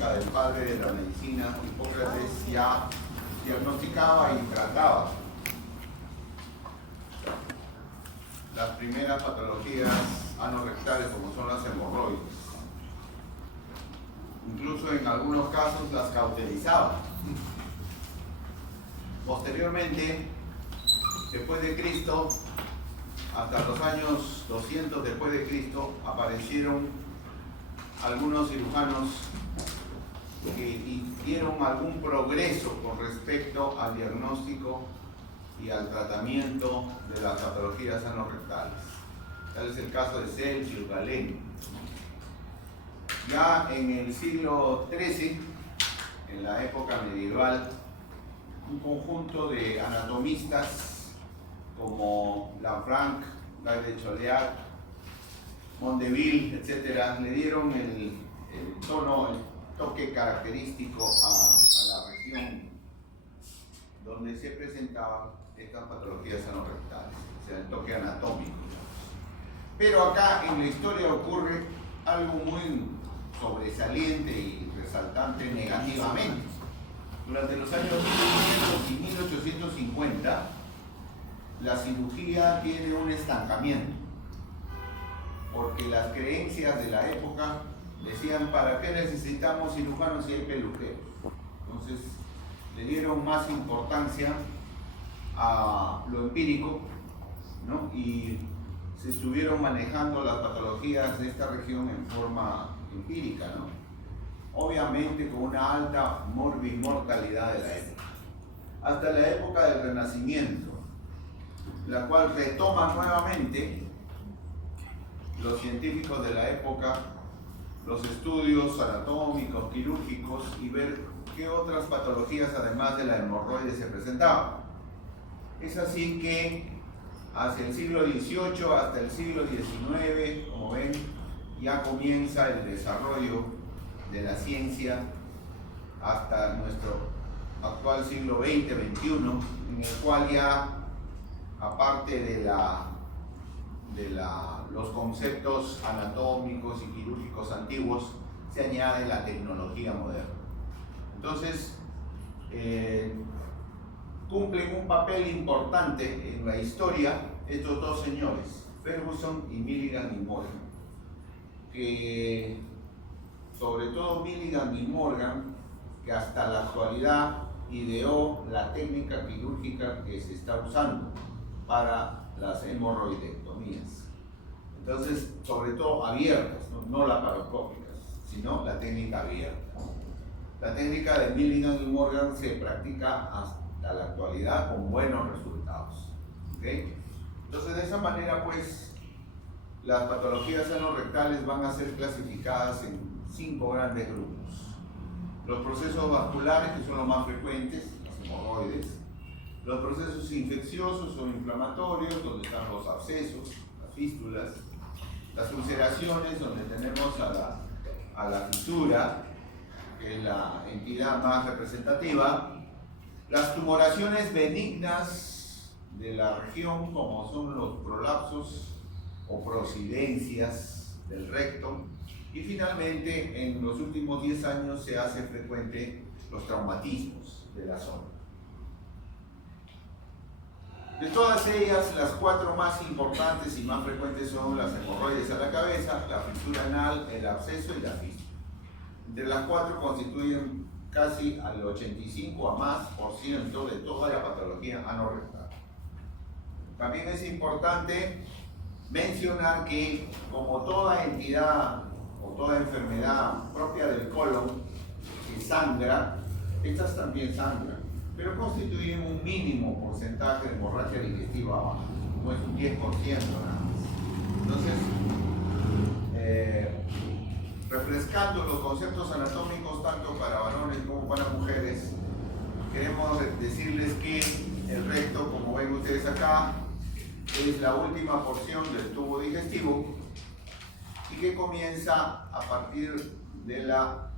época del padre de la medicina, Hipócrates ya diagnosticaba y trataba las primeras patologías anorrectales, como son las hemorroides. Incluso en algunos casos las cauterizaba. Posteriormente, después de Cristo, hasta los años 200 después de Cristo, aparecieron algunos cirujanos que dieron algún progreso con respecto al diagnóstico y al tratamiento de las patologías anorrectales. Tal es el caso de Celsius, Galeno. Ya en el siglo XIII, en la época medieval, un conjunto de anatomistas como Lanfranc, Guy de Chauliac, Mondeville, etc., le dieron el toque característico a la región donde se presentaban estas patologías anorrectales, o sea, el toque anatómico. Pero acá en la historia ocurre algo muy sobresaliente y resaltante negativamente. Durante los años 1800 y 1850, la cirugía tiene un estancamiento, porque las creencias de la época decían: ¿para qué necesitamos cirujanos si hay peluqueros? Entonces le dieron más importancia a lo empírico, ¿no? Y se estuvieron manejando las patologías de esta región en forma empírica, ¿no? Obviamente con una alta morbimortalidad de la época. Hasta la época del Renacimiento, la cual retoma nuevamente los científicos de la época los estudios anatómicos, quirúrgicos, y ver qué otras patologías además de la hemorroide se presentaban. Es así que hacia el siglo XVIII hasta el siglo XIX, como ven, ya comienza el desarrollo de la ciencia hasta nuestro actual siglo XX-XXI, en el cual ya, aparte de los conceptos anatómicos y quirúrgicos antiguos, se añade la tecnología moderna. Entonces, cumplen un papel importante en la historia estos dos señores, Ferguson y Milligan y Morgan, que sobre todo Milligan y Morgan, que hasta la actualidad ideó la técnica quirúrgica que se está usando para las hemorroidectomías. Entonces, sobre todo abiertas, no laparoscópicas, sino la técnica abierta. La técnica de Milligan y Morgan se practica hasta la actualidad con buenos resultados. ¿Okay? Entonces, de esa manera, pues, las patologías anorrectales van a ser clasificadas en 5 grandes grupos. Los procesos vasculares, que son los más frecuentes, las hemorroides. Los procesos infecciosos o inflamatorios, donde están los abscesos, las fístulas. Las ulceraciones, donde tenemos a la fisura, que es la entidad más representativa. Las tumoraciones benignas de la región, como son los prolapsos o prosidencias del recto. Y finalmente, en los últimos 10 años se hace frecuente los traumatismos de la zona. De todas ellas, las 4 más importantes y más frecuentes son las hemorroides a la cabeza, la fisura anal, el absceso y la fístula. Entre las 4 constituyen casi al 85 a más por ciento de toda la patología anorrectal. También es importante mencionar que, como toda entidad o toda enfermedad propia del colon que sangra, estas también sangran, pero constituyen un mínimo porcentaje de hemorragia digestiva baja, como es un 10% nada más. Entonces, refrescando los conceptos anatómicos tanto para varones como para mujeres, queremos decirles que el recto, como ven ustedes acá, es la última porción del tubo digestivo y que comienza a partir de la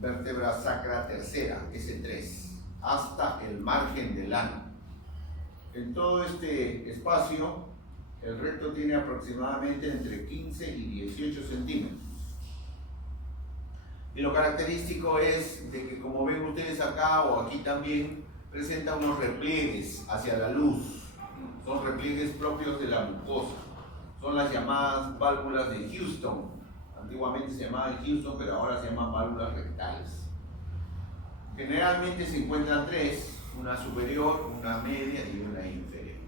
vértebra sacra tercera, S3, hasta el margen del ano. En todo este espacio, el recto tiene aproximadamente entre 15 y 18 centímetros. Y lo característico es de que, como ven ustedes acá o aquí también, presenta unos repliegues hacia la luz. Son repliegues propios de la mucosa. Son las llamadas válvulas de Houston. Antiguamente se llamaban Houston, pero ahora se llaman válvulas rectales. Generalmente se encuentran tres, una superior, una media y una inferior.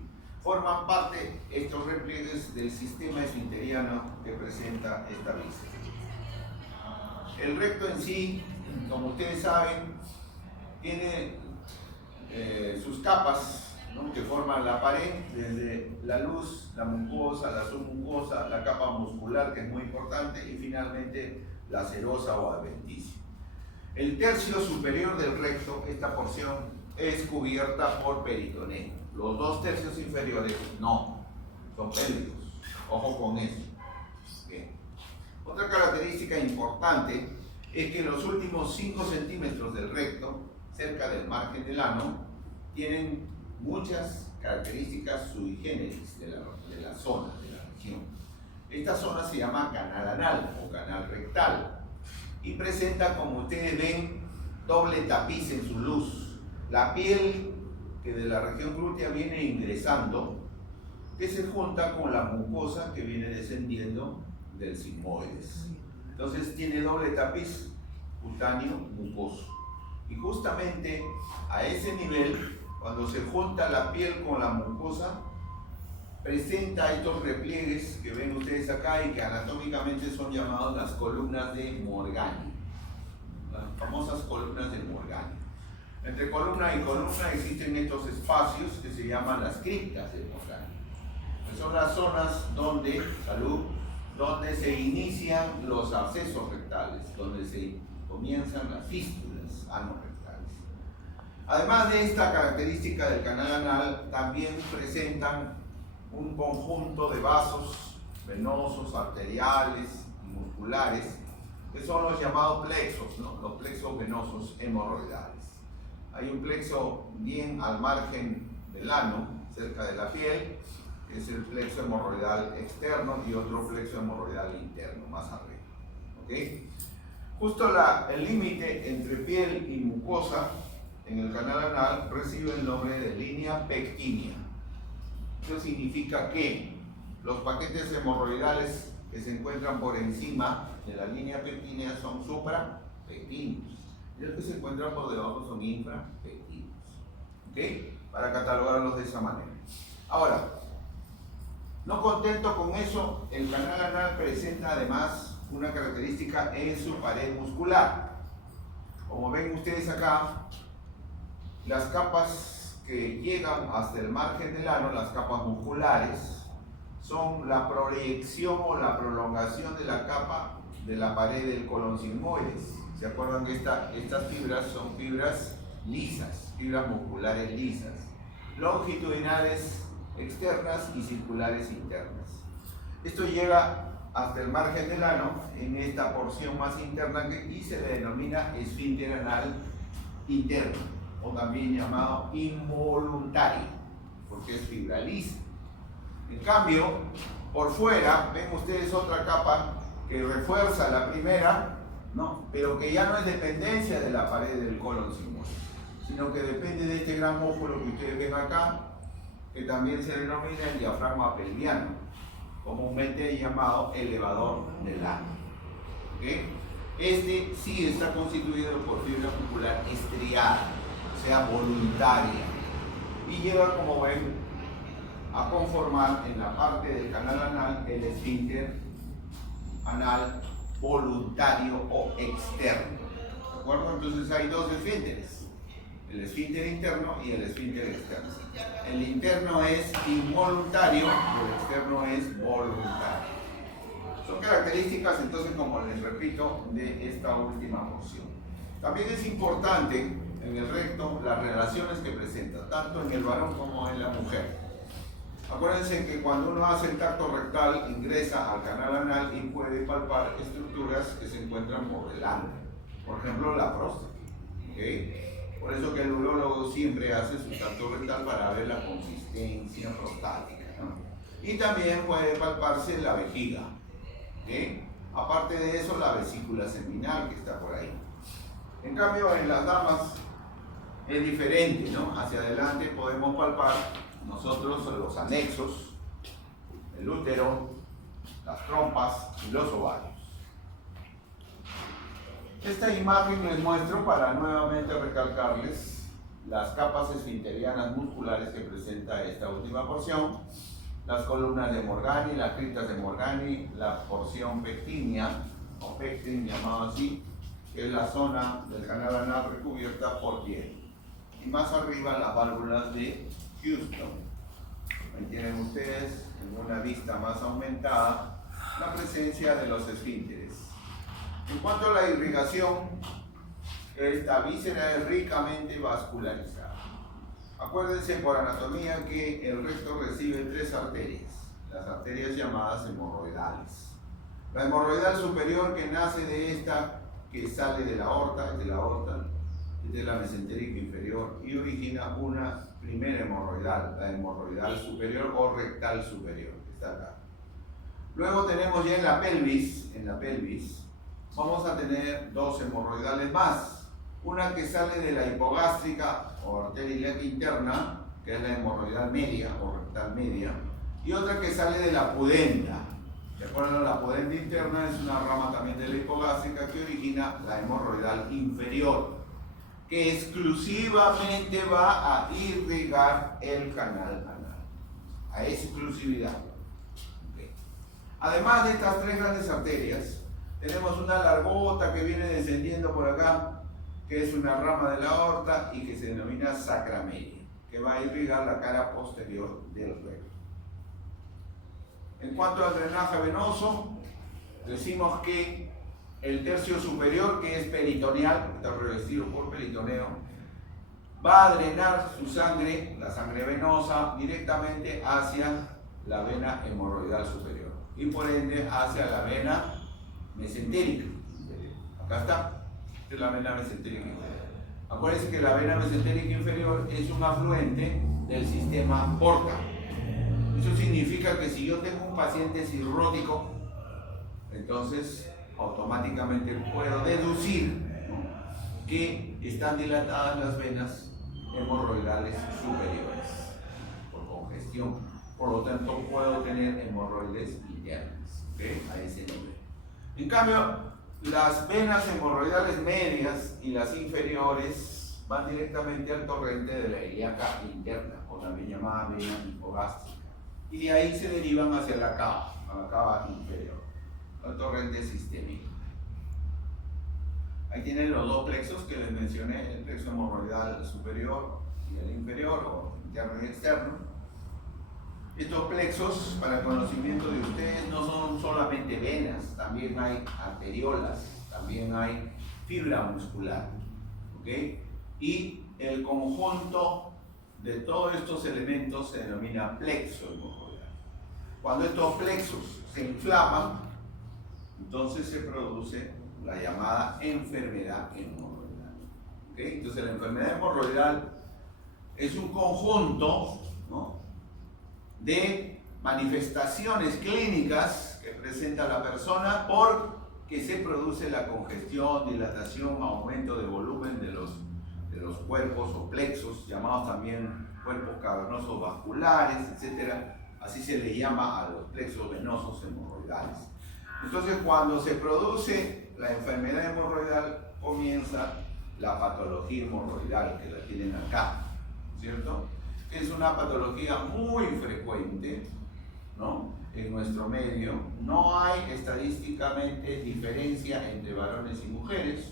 Forman parte estos repliegues del sistema esfinteriano que presenta esta vista. El recto en sí, como ustedes saben, tiene sus capas, ¿no?, que forman la pared, desde la luz, la mucosa, la submucosa, la capa muscular, que es muy importante, y finalmente la serosa o adventicia. El tercio superior del recto, esta porción, es cubierta por peritoneo. Los 2 tercios inferiores no, son pélvicos. Ojo con eso. Bien. Otra característica importante es que los últimos 5 centímetros del recto, cerca del margen del ano, tienen muchas características sui generis de la zona, de la región. Esta zona se llama canal anal o canal rectal y presenta, como ustedes ven, doble tapiz en su luz. La piel que de la región glútea viene ingresando, que se junta con la mucosa que viene descendiendo del sigmoides. Entonces tiene doble tapiz cutáneo mucoso. Y justamente a ese nivel, cuando se junta la piel con la mucosa, presenta estos repliegues que ven ustedes acá y que anatómicamente son llamados las columnas de Morgani, las famosas columnas de Morgani. Entre columna y columna existen estos espacios que se llaman las criptas de Morgani, que son las zonas donde, donde se inician los abscesos rectales, donde se comienzan las fístulas anorrectales. Además de esta característica del canal anal, también presentan un conjunto de vasos venosos, arteriales y musculares, que son los llamados plexos, ¿no?, los plexos venosos hemorroidales. Hay un plexo bien al margen del ano, cerca de la piel, que es el plexo hemorroidal externo, y otro plexo hemorroidal interno, más arriba. ¿Okay? Justo el límite entre piel y mucosa en el canal anal recibe el nombre de línea pectínea. Eso significa que los paquetes hemorroidales que se encuentran por encima de la línea pectínea son suprapectíneos, y los que se encuentran por debajo son infrapectíneos. ¿Okay? Para catalogarlos de esa manera. Ahora, no contento con eso, el canal anal presenta además una característica en su pared muscular. Como ven ustedes acá, las capas que llegan hasta el margen del ano, las capas musculares, son la proyección o la prolongación de la capa de la pared del colon sigmoides. ¿Se acuerdan que estas fibras son fibras lisas, fibras musculares lisas, longitudinales externas y circulares internas? Esto llega hasta el margen del ano, en esta porción más interna, y se le denomina esfínter anal interno, o también llamado involuntario, porque es fibra lisa. En cambio, por fuera, ven ustedes otra capa que refuerza la primera, ¿no?, pero que ya no es dependencia de la pared del colon sigmoide, sino que depende de este gran músculo que ustedes ven acá, que también se denomina el diafragma pelviano, comúnmente llamado elevador del ano. ¿Okay? Este sí está constituido por fibra muscular estriada, o sea, voluntaria, y lleva, como ven, a conformar en la parte del canal anal el esfínter anal voluntario o externo. ¿De acuerdo? Entonces hay dos esfínteres, el esfínter interno y el esfínter externo. El interno es involuntario y el externo es voluntario. Son características, entonces, como les repito, de esta última porción. También es importante en el recto las relaciones que presenta, tanto en el varón como en la mujer. Acuérdense que cuando uno hace el tacto rectal, ingresa al canal anal y puede palpar estructuras que se encuentran por delante. Por ejemplo, la próstata. ¿Okay? Por eso que el urólogo siempre hace su tacto rectal para ver la consistencia prostática, ¿no? Y también puede palparse la vejiga. ¿Okay? Aparte de eso, la vesícula seminal que está por ahí. En cambio, en las damas es diferente, ¿no? Hacia adelante podemos palpar nosotros los anexos, el útero, las trompas y los ovarios. Esta imagen les muestro para nuevamente recalcarles las capas esfinterianas musculares que presenta esta última porción, las columnas de Morgani, las criptas de Morgani, la porción pectínea, o pectin llamado así, que es la zona del canal anal recubierta por piel. Y más arriba las válvulas de Houston. Ahí tienen ustedes, en una vista más aumentada, la presencia de los esfínteres. En cuanto a la irrigación, esta víscera es ricamente vascularizada. Acuérdense por anatomía que el recto recibe 3 arterias, las arterias llamadas hemorroidales. La hemorroidal superior, que nace de esta, que sale de la aorta, es de la mesentérica inferior, y origina una primera hemorroidal, la hemorroidal superior o rectal superior, que está acá. Luego tenemos ya en la pelvis, vamos a tener 2 hemorroidales más. Una que sale de la hipogástrica o arteria ilíaca interna, que es la hemorroidal media o rectal media, y otra que sale de la pudenda. ¿De acuerdo? La pudenda interna es una rama también de la hipogástrica que origina la hemorroidal inferior, que exclusivamente va a irrigar el canal anal. A exclusividad. Okay. Además de estas 3 grandes arterias, tenemos una largota que viene descendiendo por acá, que es una rama de la aorta y que se denomina sacra media, que va a irrigar la cara posterior del recto. En cuanto al drenaje venoso, decimos que el tercio superior, que es peritoneal, está revestido por peritoneo, va a drenar su sangre, la sangre venosa, directamente hacia la vena hemorroidal superior y por ende hacia la vena mesentérica. Acá está, esta es la vena mesentérica inferior. Acuérdense que la vena mesentérica inferior es un afluente del sistema porta. Eso significa que si yo tengo un paciente cirrótico, entonces automáticamente puedo deducir, ¿no?, que están dilatadas las venas hemorroidales superiores por congestión. Por lo tanto, puedo tener hemorroides internas, ¿okay?, a ese nivel. En cambio, las venas hemorroidales medias y las inferiores van directamente al torrente de la ilíaca interna, o también llamada vena hipogástrica, y de ahí se derivan hacia la cava inferior, al torrente sistémico. Ahí tienen los 2 plexos que les mencioné, el plexo hemorroidal superior y el inferior, o interno y externo. Estos plexos, para el conocimiento de ustedes, no son solamente venas, también hay arteriolas, también hay fibra muscular, ¿ok? Y el conjunto de todos estos elementos se denomina plexo hemorroidal. Cuando estos plexos se inflaman, entonces se produce la llamada enfermedad hemorroidal, ¿ok? Entonces la enfermedad hemorroidal es un conjunto, ¿no?, de manifestaciones clínicas que presenta la persona porque se produce la congestión, dilatación, aumento de volumen de los cuerpos o plexos, llamados también cuerpos cavernosos vasculares, etc. Así se le llama a los plexos venosos hemorroidales. Entonces, cuando se produce la enfermedad hemorroidal, comienza la patología hemorroidal, que la tienen acá, ¿cierto? Es una patología muy frecuente, ¿no?, en nuestro medio. No hay estadísticamente diferencia entre varones y mujeres,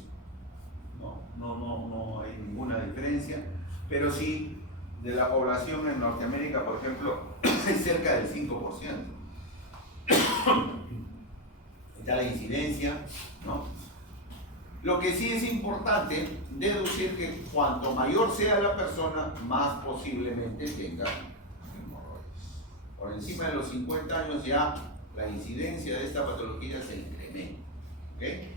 no hay ninguna diferencia, pero sí de la población en Norteamérica, por ejemplo, es cerca del 5%. Está la incidencia, ¿no? Lo que sí es importante deducir que cuanto mayor sea la persona, más posiblemente tenga hemorroides. Por encima de los 50 años ya la incidencia de esta patología se incrementa, ¿okay?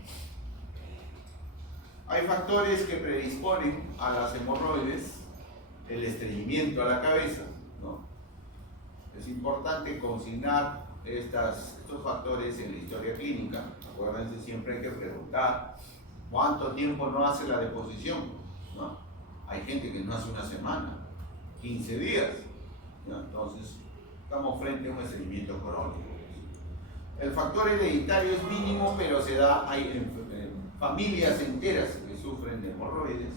Hay factores que predisponen a las hemorroides, el estreñimiento a la cabeza, ¿no? Es importante consignar estos factores en la historia clínica. Acuérdense, siempre hay que preguntar cuánto tiempo no hace la deposición, ¿no? Hay gente que no hace una semana, 15 días, ¿no? Entonces estamos frente a un estreñimiento crónico. El factor hereditario es mínimo, pero se da, hay familias enteras que sufren de hemorroides.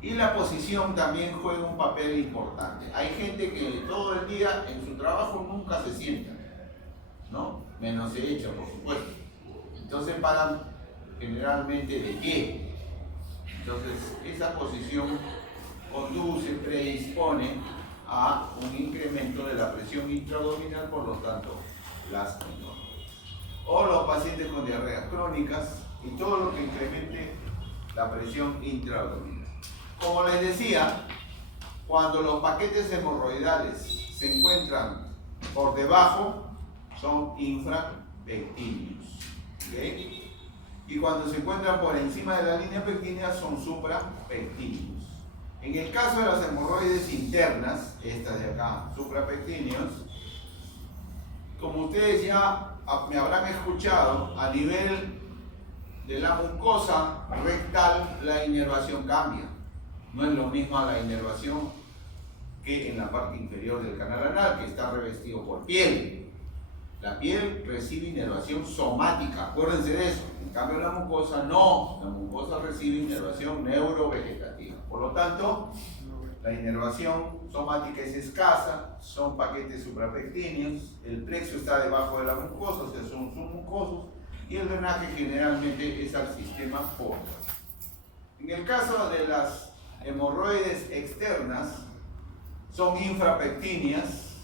Y la posición también juega un papel importante. Hay gente que todo el día en su trabajo nunca se sienta, ¿no? Menos se echa, por supuesto. Entonces paran generalmente de pie. Entonces esa posición conduce, predispone a un incremento de la presión intraabdominal, por lo tanto las hemorroides. O los pacientes con diarreas crónicas y todo lo que incremente la presión intraabdominal. Como les decía, cuando los paquetes hemorroidales se encuentran por debajo, son infrapectíneos, ¿okay? Y cuando se encuentran por encima de la línea pectínea, son suprapectíneos. En el caso de las hemorroides internas, estas de acá, suprapectíneos, como ustedes ya me habrán escuchado, a nivel de la mucosa rectal la inervación cambia. No es lo mismo la inervación que en la parte inferior del canal anal, que está revestido por piel. La piel recibe inervación somática, acuérdense de eso. En cambio la mucosa no, la mucosa recibe inervación neurovegetativa. Por lo tanto, la inervación somática es escasa, son paquetes suprapectíneos, el plexo está debajo de la mucosa, o sea, son submucosos, y el drenaje generalmente es al sistema portal. En el caso de las hemorroides externas, son infrapectíneas.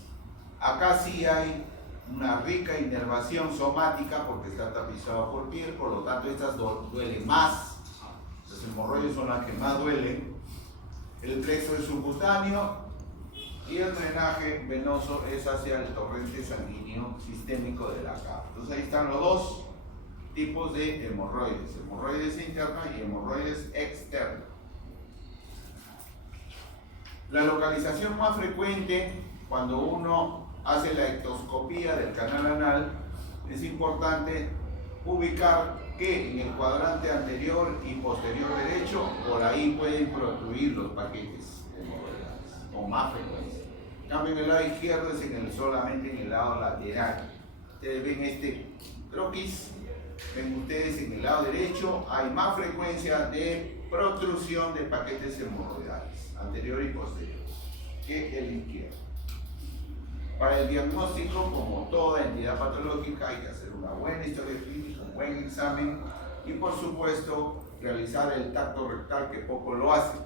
Acá sí hay una rica inervación somática porque está tapizado por piel, por lo tanto estas duelen más. Las hemorroides son las que más duelen. El plexo es subcutáneo y el drenaje venoso es hacia el torrente sanguíneo sistémico de la cara. Entonces ahí están los dos tipos de hemorroides: hemorroides internas y hemorroides externas. La localización más frecuente cuando uno hace la ectoscopía del canal anal, es importante ubicar que en el cuadrante anterior y posterior derecho, por ahí pueden protruir los paquetes hemorroidales con más frecuencia. En cambio, en el lado izquierdo es solamente en el lado lateral. Ustedes ven este croquis, ven ustedes en el lado derecho hay más frecuencia de protrusión de paquetes hemorroidales, anterior y posterior, que el izquierdo. Para el diagnóstico, como toda entidad patológica, hay que hacer una buena historia clínica, un buen examen y, por supuesto, realizar el tacto rectal, que poco lo hace.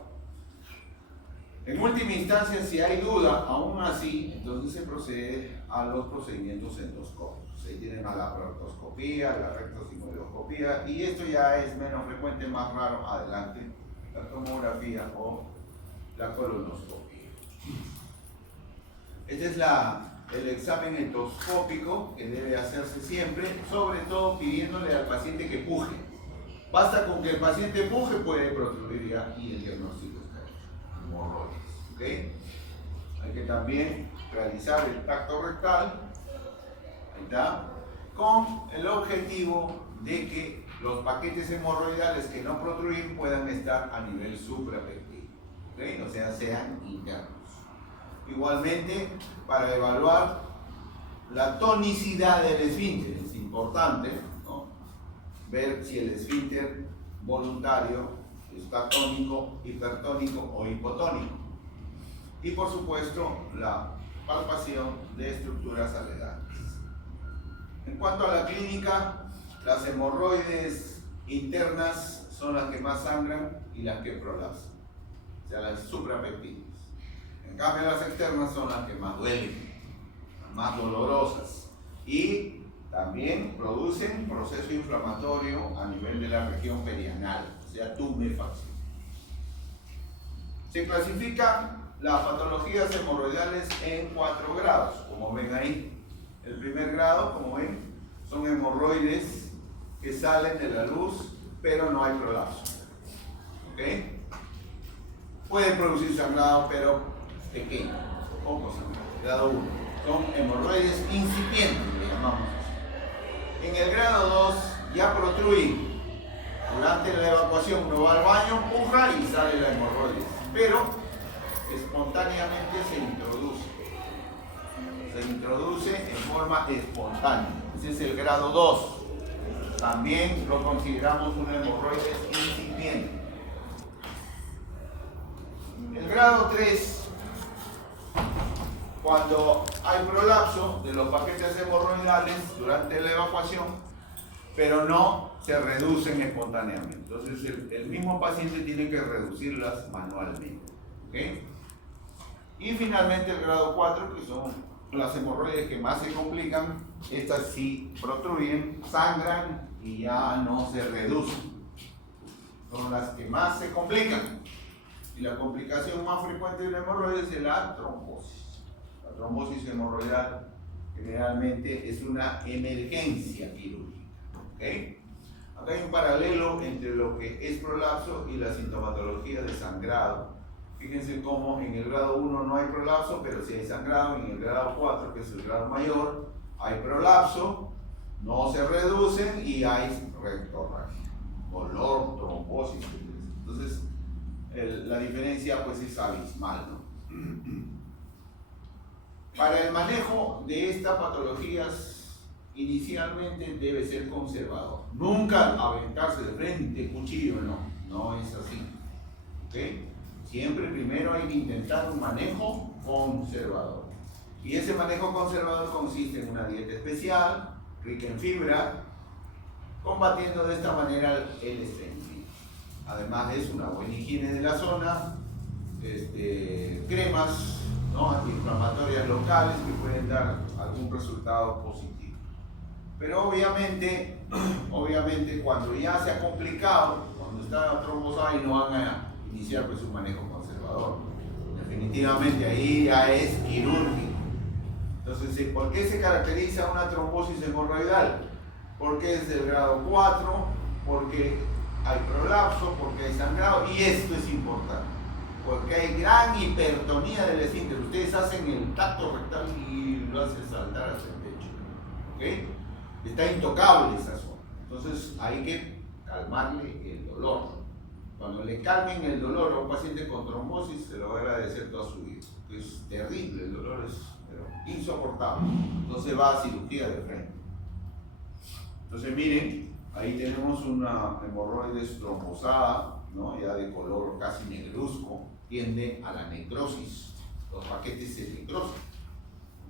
En última instancia, si hay duda, aún así, entonces se procede a los procedimientos endoscópicos. Ahí tienen a la proctoscopía, la rectosigmoidoscopía, y esto ya es menos frecuente, más raro, adelante, la tomografía o la colonoscopia. Este es el examen endoscópico que debe hacerse siempre, sobre todo pidiéndole al paciente que puje. Basta con que el paciente puje, puede protruir ya y el diagnóstico está hecho. Hemorroides, ¿okay? Hay que también realizar el tacto rectal, ahí está, con el objetivo de que los paquetes hemorroidales que no protruyen puedan estar a nivel suprapectíneo, ¿okay? O sea, sean internos. Igualmente, para evaluar la tonicidad del esfínter, es importante, ¿no?, ver si el esfínter voluntario está tónico, hipertónico o hipotónico. Y por supuesto, la palpación de estructuras aledañas. En cuanto a la clínica, las hemorroides internas son las que más sangran y las que prolapsan, o sea, las suprapectíneas. En cambio, las externas son las que más duelen, las más dolorosas, y también producen proceso inflamatorio a nivel de la región perianal, o sea, tumefacción. Se clasifican las patologías hemorroidales en 4 grados, como ven ahí. El primer grado, como ven, son hemorroides que salen de la luz, pero no hay prolapso. ¿Okay? Puede producir sangrado, pero pequeño, poco sangrado. Grado 1. Son hemorroides incipientes, le llamamos así. En el grado 2 ya protruyen. Durante la evacuación uno va al baño, empuja y sale la hemorroides, pero espontáneamente se introduce en forma espontánea. Ese es el grado 2. También lo consideramos una hemorroides incipiente. El grado 3, cuando hay prolapso de los paquetes hemorroidales durante la evacuación, pero no se reducen espontáneamente. Entonces el mismo paciente tiene que reducirlas manualmente. ¿Okay? Y finalmente el grado 4, que son las hemorroides que más se complican. Estas sí protruyen, sangran y ya no se reducen. Son las que más se complican. Y la complicación más frecuente de una hemorroide es la trombosis. La trombosis hemorroidal generalmente es una emergencia quirúrgica. ¿Okay? Acá hay un paralelo entre lo que es prolapso y la sintomatología de sangrado. Fíjense cómo en el grado 1 no hay prolapso, pero sí hay sangrado. En el grado 4, que es el grado mayor, hay prolapso, no se reducen y hay rectorragia, dolor, trombosis. Entonces, la diferencia pues es abismal, ¿no? Para el manejo de estas patologías, inicialmente debe ser conservador. Nunca aventarse de frente, cuchillo, no es así. ¿Okay? Siempre primero hay que intentar un manejo conservador. Y ese manejo conservador consiste en una dieta especial, rica en fibra, combatiendo de esta manera el estreñimiento. Además de eso, una buena higiene de la zona, cremas, ¿no?, antiinflamatorias locales que pueden dar algún resultado positivo. Pero obviamente cuando ya se ha complicado, cuando está trombosado, y no van a iniciar pues un manejo conservador. Definitivamente ahí ya es quirúrgico. Entonces, ¿por qué se caracteriza una trombosis hemorroidal? Porque es del grado 4, porque hay prolapso, porque hay sangrado, y esto es importante, porque hay gran hipertonía del esfínter. Ustedes hacen el tacto rectal y lo hacen saltar hacia el pecho. ¿Okay? Está intocable esa zona. Entonces hay que calmarle el dolor. Cuando le calmen el dolor a un paciente con trombosis, se lo va a agradecer toda su vida. Es terrible, el dolor es insoportable. Entonces va a cirugía de frente. Entonces miren, ahí tenemos una hemorroides trombosada, ¿no?, ya de color casi negruzco, tiende a la necrosis. Los paquetes se necrosan.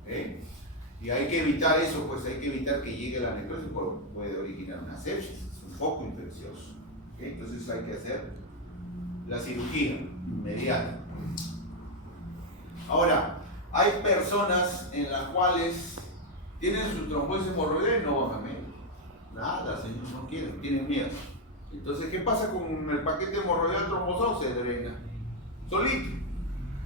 ¿Okay? Y hay que evitar eso, pues hay que evitar que llegue la necrosis, porque puede originar una sepsis, es un foco infeccioso. ¿Okay? Entonces hay que hacer la cirugía inmediata. Ahora, hay personas en las cuales tienen su trombosis hemorroidal y no van a médico. Nada, señor, no quieren, tienen miedo. Entonces, ¿qué pasa con el paquete hemorroidal trombosado? Se drena solito.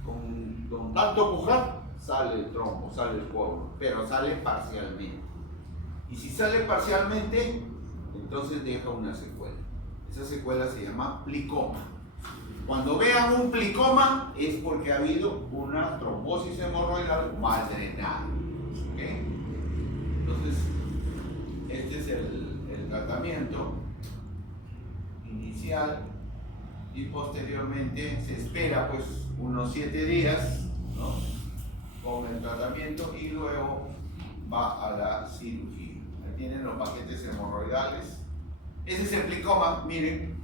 Con tanto pujar, sale el trombo, sale el coágulo, pero sale parcialmente. Y si sale parcialmente, entonces deja una secuela. Esa secuela se llama plicoma. Cuando vean un plicoma es porque ha habido una trombosis hemorroidal mal drenada. ¿Okay? Entonces, este es el tratamiento inicial, y posteriormente se espera pues unos 7 días, ¿no?, con el tratamiento, y luego va a la cirugía. Ahí tienen los paquetes hemorroidales. Ese es el plicoma, miren,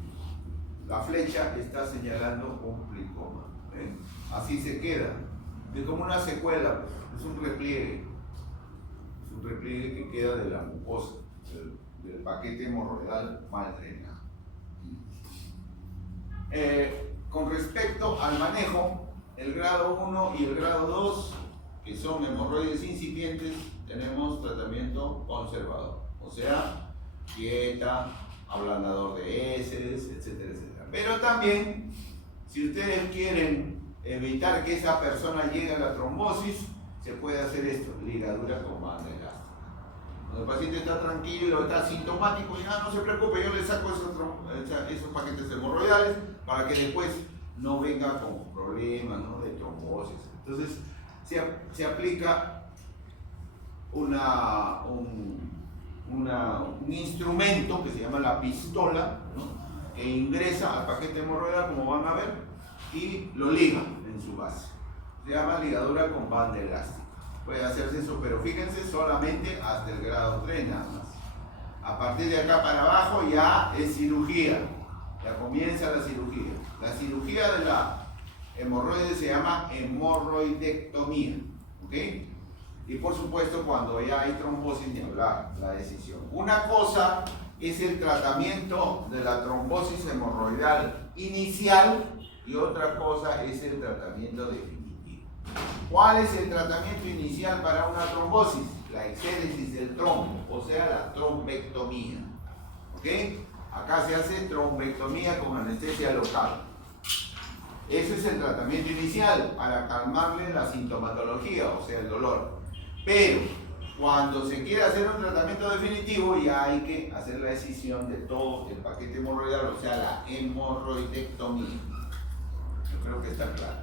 la flecha está señalando un plicoma. ¿Ven? Así se queda, es como una secuela, es un repliegue que queda de la mucosa, del paquete hemorroidal mal drenado. Con respecto al manejo, el grado 1 y el grado 2, que son hemorroides incipientes, tenemos tratamiento conservador, o sea, dieta, ablandador de heces, etcétera, etcétera. Pero también, si ustedes quieren evitar que esa persona llegue a la trombosis, se puede hacer esto, ligadura con banda elástica. Cuando el paciente está tranquilo, está asintomático, y no se preocupe, yo le saco esos paquetes hemorroidales para que después no venga con problemas, ¿no?, de trombosis. Entonces se aplica un un instrumento que se llama la pistola, ¿no? Que ingresa al paquete hemorroidal, como van a ver, y lo liga en su base. Se llama ligadura con banda elástica. Puede hacerse eso, pero fíjense, solamente hasta el grado 3 nada más. A partir de acá para abajo ya es cirugía, ya comienza la cirugía. La cirugía de la hemorroide se llama hemorroidectomía, ¿ok? Y por supuesto cuando ya hay trombosis ni hablar, la decisión. Una cosa es el tratamiento de la trombosis hemorroidal inicial y otra cosa es el tratamiento definitivo. ¿Cuál es el tratamiento inicial para una trombosis? La exéresis del trombo, o sea, la trombectomía. ¿Ok? Acá se hace trombectomía con anestesia local. Ese es el tratamiento inicial para calmarle la sintomatología, o sea, el dolor. Pero cuando se quiere hacer un tratamiento definitivo, ya hay que hacer la decisión de todo el paquete hemorroidal, o sea, la hemorroidectomía. Yo creo que está claro.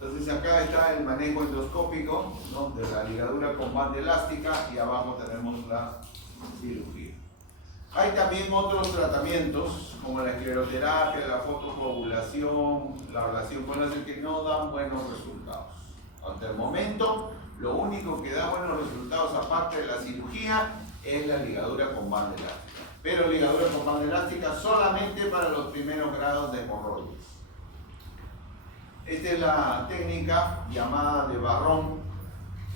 Entonces acá está el manejo endoscópico, ¿no? De la ligadura con banda elástica y abajo tenemos la cirugía. Hay también otros tratamientos como la escleroterapia, la fotocoagulación, la ablación con láser que no dan buenos resultados. Hasta el momento, lo único que da buenos resultados aparte de la cirugía es la ligadura con banda elástica. Pero ligadura con banda elástica solamente para los primeros grados de hemorroides. Esta es la técnica llamada de Barrón.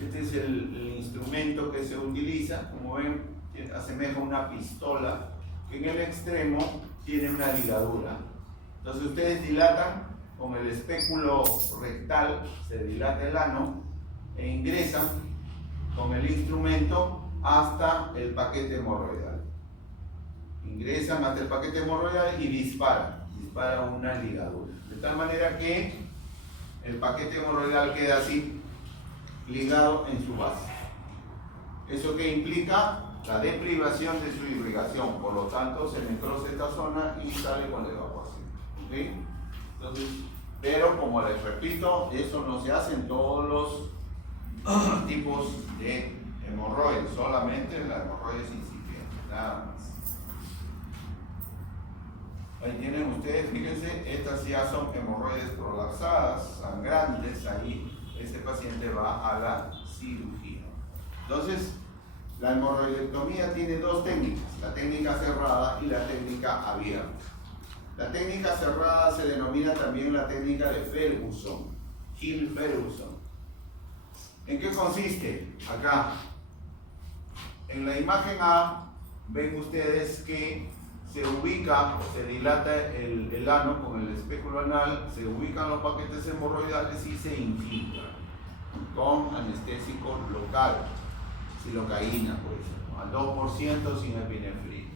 Este es el instrumento que se utiliza. Como ven, asemeja una pistola que en el extremo tiene una ligadura. Entonces ustedes dilatan con el espéculo rectal, se dilata el ano e ingresan con el instrumento hasta el paquete hemorroidal. Ingresan hasta el paquete hemorroidal y disparan una ligadura. De tal manera que el paquete hemorroidal queda así, ligado en su base. ¿Eso qué implica? La deprivación de su irrigación, por lo tanto se necrosa esta zona y sale con la evacuación. ¿Okay? Entonces, pero como les repito, eso no se hace en todos los tipos de hemorroides, solamente en las hemorroides incipientes, nada más. Ahí tienen ustedes, fíjense, estas ya son hemorroides prolapsadas, sangrantes, ahí ese paciente va a la cirugía. Entonces, la hemorroidectomía tiene dos técnicas, la técnica cerrada y la técnica abierta. La técnica cerrada se denomina también la técnica de Ferguson, Hill-Ferguson. ¿En qué consiste? Acá, en la imagen A, ven ustedes que se ubica, se dilata el ano con el espéculo anal, se ubican los paquetes hemorroidales y se infiltran con anestésico local, silocaína, por ejemplo, al 2% sin epinefrina.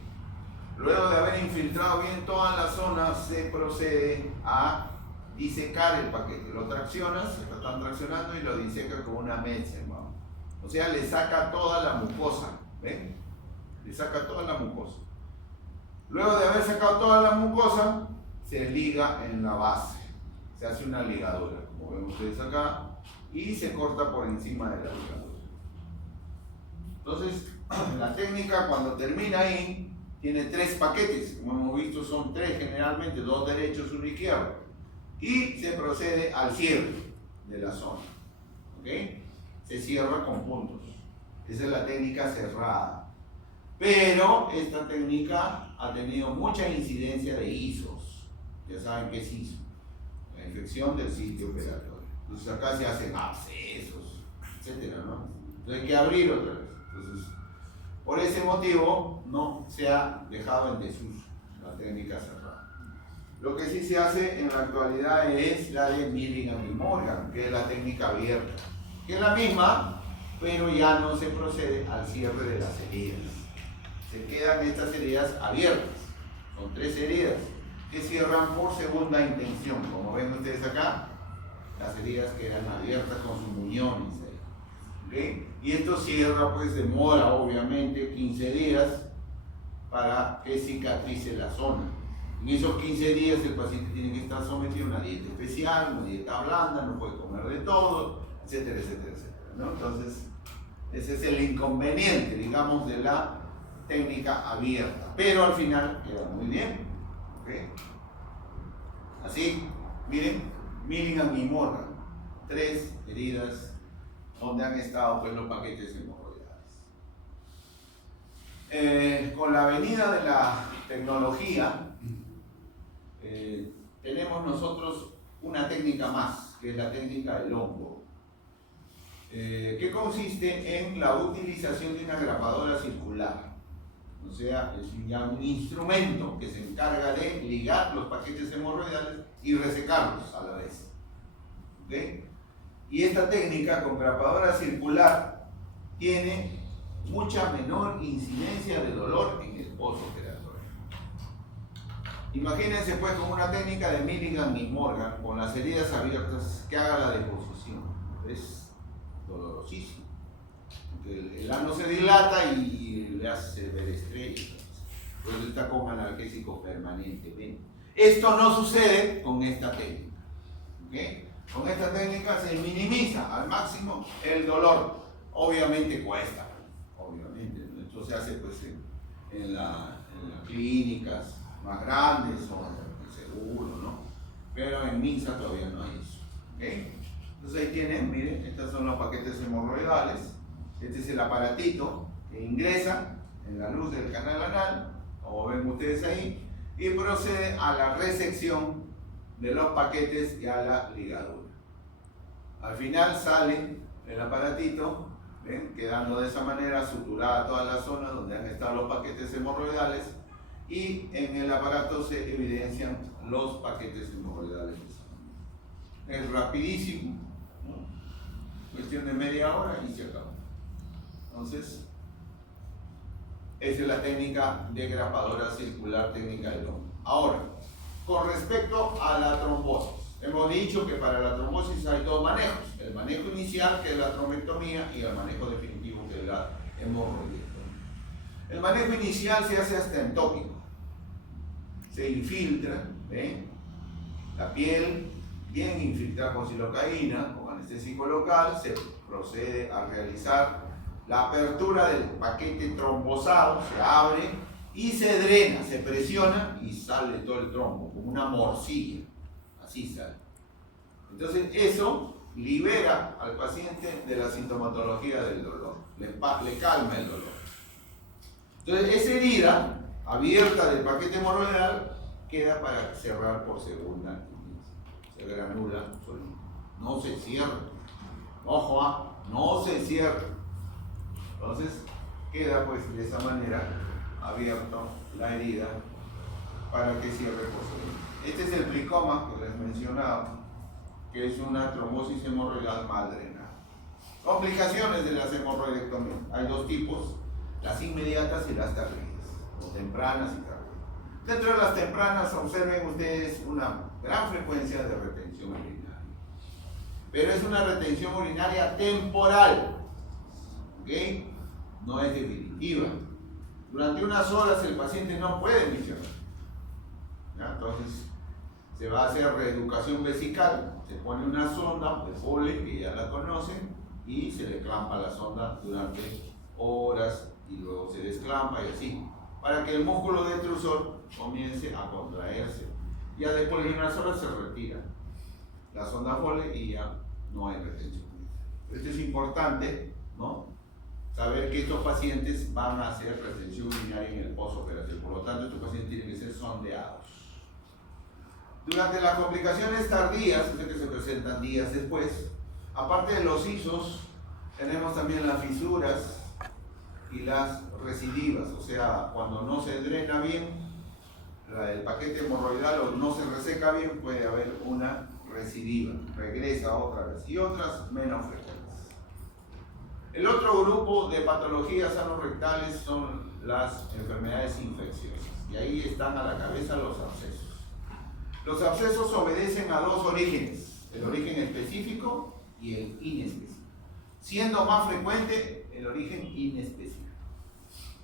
Luego de haber infiltrado bien toda la zona, se procede a disecar el paquete. Lo traccionas, lo están traccionando y lo diseca con una mesa, hermano. O sea, le saca toda la mucosa, ¿ven? Le saca toda la mucosa. Luego de haber sacado toda la mucosa, se liga en la base. Se hace una ligadura, como ven ustedes acá, y se corta por encima de la ligadura. Entonces, la técnica cuando termina ahí, tiene tres paquetes, como hemos visto son tres generalmente, dos derechos, uno izquierdo, y se procede al cierre de la zona, ¿ok? Se cierra con puntos. Esa es la técnica cerrada. Pero esta técnica ha tenido mucha incidencia de ISOs. Ya saben qué es ISO, la infección del sitio operatorio. Entonces acá se hacen abscesos, etcétera, ¿no? Entonces hay que abrir otra vez. Entonces, por ese motivo no se ha dejado en desuso la técnica cerrada. Lo que sí se hace en la actualidad es la de Milligan y Morgan, que es la técnica abierta, que es la misma, pero ya no se procede al cierre de las heridas. Se quedan estas heridas abiertas. Son tres heridas que cierran por segunda intención. Como ven ustedes acá, las heridas quedan abiertas con sus muñones. ¿Okay? Y esto cierra, pues demora obviamente 15 días para que cicatrice la zona. En esos 15 días el paciente tiene que estar sometido a una dieta especial, una dieta blanda, no puede comer de todo, etcétera, etcétera, etcétera, ¿no? Entonces, ese es el inconveniente, digamos, de la técnica abierta, pero al final queda muy bien. ¿Okay? Así, miren, Milligan y Morgan, 3 heridas donde han estado pues, los paquetes hemorroidales. Con la venida de la tecnología, tenemos nosotros una técnica más, que es la técnica del hongo, que consiste en la utilización de una grapadora circular. O sea, es ya un instrumento que se encarga de ligar los paquetes hemorroidales y resecarlos a la vez. ¿Okay? Y esta técnica con grapadora circular tiene mucha menor incidencia de dolor en el postoperatorio. Imagínense pues con una técnica de Milligan y Morgan, con las heridas abiertas, que haga la deposición. Es dolorosísimo. Porque el ano se dilata y le hace ver estrellas. Entonces está con analgésico permanentemente. Esto no sucede con esta técnica. ¿Okay? Con esta técnica se minimiza al máximo el dolor. Obviamente cuesta. Obviamente. Esto se hace pues en las clínicas más grandes o en seguro, ¿no? Pero en MINSA todavía no hay eso. ¿Okay? Entonces ahí tienen, miren, estos son los paquetes hemorroidales. Este es el aparatito que ingresa en la luz del canal anal, como ven ustedes ahí, y procede a la resección de los paquetes y a la ligadura. Al final sale el aparatito, ¿ven? Quedando de esa manera suturada toda la zona donde han estado los paquetes hemorroidales, y en el aparato se evidencian los paquetes hemorroidales. Es rapidísimo, ¿no? Cuestión de media hora y se acabó. Entonces, esa es la técnica de grapadora circular, técnica del hongo. Ahora, con respecto a la trombosis, hemos dicho que para la trombosis hay dos manejos: el manejo inicial, que es la trombectomía, y el manejo definitivo, que es la hemorroidectomía. El manejo inicial se hace astentópico, se infiltra, ¿ven? La piel bien infiltrada con silocaína, con anestésico local, se procede a realizar la apertura del paquete trombosado, se abre y se drena, se presiona y sale todo el trombo, como una morcilla, así sale. Entonces eso libera al paciente de la sintomatología del dolor, le calma el dolor. Entonces esa herida abierta del paquete hemorroidal queda para cerrar por segunda instancia. Se granula solito, no se cierra. Ojo, no se cierra. Entonces queda pues de esa manera abierta la herida para que cierre por segunda. Este es el plicoma que les mencionaba, que es una trombosis hemorroidal mal drenada. Complicaciones de las hemorroidectomías. Hay dos tipos: las inmediatas y las tardías, o tempranas y tardías. Dentro de las tempranas observen ustedes una gran frecuencia de retención urinaria, pero es una retención urinaria temporal, ¿ok? No es definitiva. Durante unas horas el paciente no puede emisionar. Entonces se va a hacer reeducación vesical, se pone una sonda de Foley, que ya la conocen, y se le clampa la sonda durante horas y luego se desclampa y así, para que el músculo detrusor comience a contraerse. Ya después de unas horas se retira la sonda Foley y ya no hay retención. Esto es importante, ¿no? Saber que estos pacientes van a hacer retención urinaria en el postoperatorio, por lo tanto estos pacientes tienen que ser sondeados. Durante las complicaciones tardías, que se presentan días después, aparte de los ISOs, tenemos también las fisuras y las recidivas, o sea, cuando no se drena bien el paquete hemorroidal o no se reseca bien, puede haber una recidiva, regresa otra vez, y otras menos frecuentes. El otro grupo de patologías anorrectales son las enfermedades infecciosas, y ahí están a la cabeza los abscesos. Los abscesos obedecen a dos orígenes: el origen específico y el inespecífico, siendo más frecuente el origen inespecífico.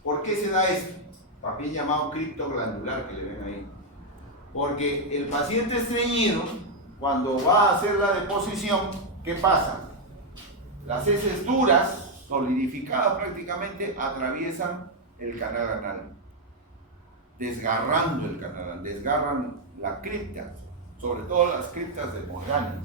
¿Por qué se da esto? También llamado criptoglandular, que le ven ahí. Porque el paciente estreñido, cuando va a hacer la deposición, ¿qué pasa? Las heces duras, solidificadas prácticamente, atraviesan el canal anal, desgarrando el canal anal, desgarran la cripta, sobre todo las criptas de Morgani.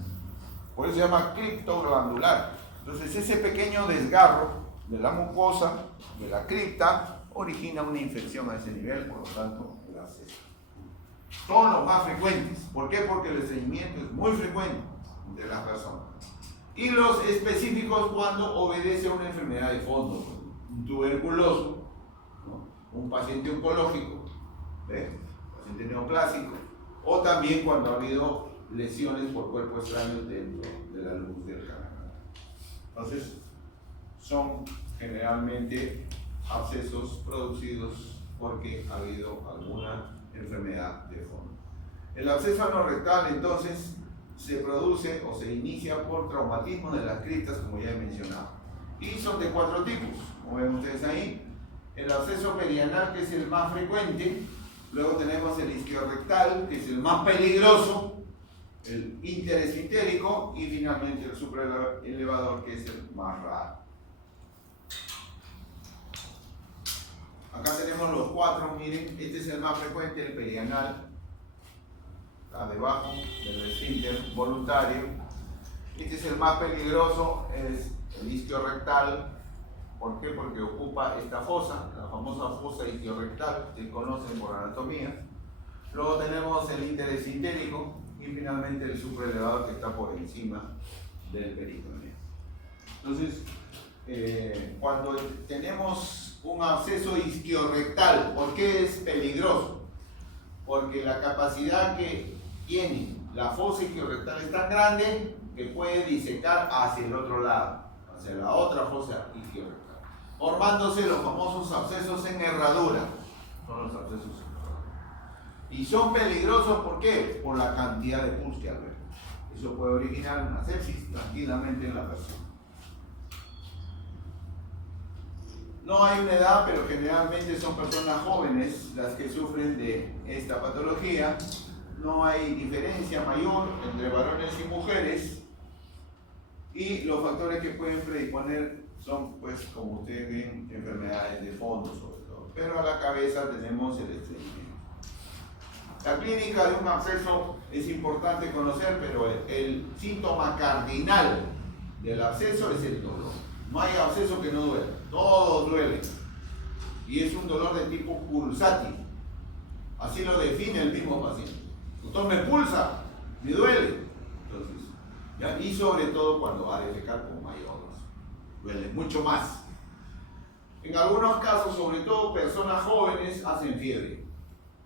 Por eso se llama criptoglandular. Entonces ese pequeño desgarro de la mucosa, de la cripta, origina una infección a ese nivel, por lo tanto el absceso. Son los más frecuentes. ¿Por qué? Porque el estreñimiento es muy frecuente entre las personas. Y los específicos cuando obedece a una enfermedad de fondo, un tuberculoso, ¿no? Un paciente oncológico, ¿ves? Un paciente neoplásico, o también cuando ha habido lesiones por cuerpo extraño dentro de la luz del canal. Entonces, son generalmente abscesos producidos porque ha habido alguna enfermedad de fondo. El absceso anorrectal, entonces, se produce o se inicia por traumatismo de las criptas, como ya he mencionado. Y son de 4 tipos, como ven ustedes ahí. El absceso perianal, que es el más frecuente. Luego tenemos el isquiorrectal, que es el más peligroso. El interesfintérico. Y finalmente el supraelevador, que es el más raro. Acá tenemos los 4, miren. Este es el más frecuente, el perianal. Está debajo del esfínter voluntario. Este es el más peligroso, es el isquiorrectal. ¿Por qué? Porque ocupa esta fosa, la famosa fosa isquiorrectal, que conocen por anatomía. Luego tenemos el interesfintérico y finalmente el supraelevador, que está por encima del peritoneo. Entonces, cuando tenemos un absceso isquiorrectal, ¿por qué es peligroso? Porque la capacidad que tiene la fosa isquiorrectal es tan grande que puede disecar hacia el otro lado, hacia la otra fosa isquiorrectal, formándose los famosos abscesos en herradura. Son los abscesos en herradura. Y son peligrosos, ¿por qué? Por la cantidad de pus que albergan. Eso puede originar una sepsis tranquilamente en la persona. No hay una edad, pero generalmente son personas jóvenes las que sufren de esta patología. No hay diferencia mayor entre varones y mujeres. Y los factores que pueden predisponer son, pues, como ustedes ven, enfermedades de fondo sobre todo. Pero a la cabeza tenemos el estreñimiento. La clínica de un absceso es importante conocer, pero el síntoma cardinal del absceso es el dolor. No hay absceso que no duela, todos duelen. Y es un dolor de tipo pulsátil. Así lo define el mismo paciente. Doctor, me pulsa, me duele. Entonces, ¿ya? Y sobre todo cuando va a defecar con mayor dosis. Duele mucho más. En algunos casos, sobre todo personas jóvenes, hacen fiebre,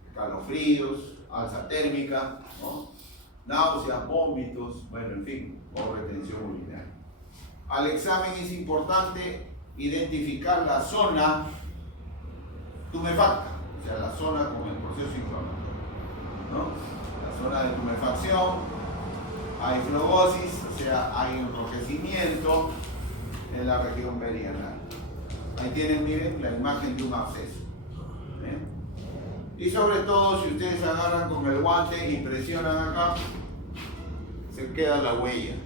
escalofríos, alza térmica, ¿no? Náuseas, vómitos, bueno, en fin, o retención urinaria. Al examen es importante identificar la zona tumefacta, o sea, la zona con el proceso inflamatorio, ¿no? La zona de tumefacción, hay flebosis, o sea, hay enrojecimiento en la región perianal. Ahí tienen, miren, la imagen de un absceso. Y sobre todo, si ustedes agarran con el guante y presionan acá, se queda la huella.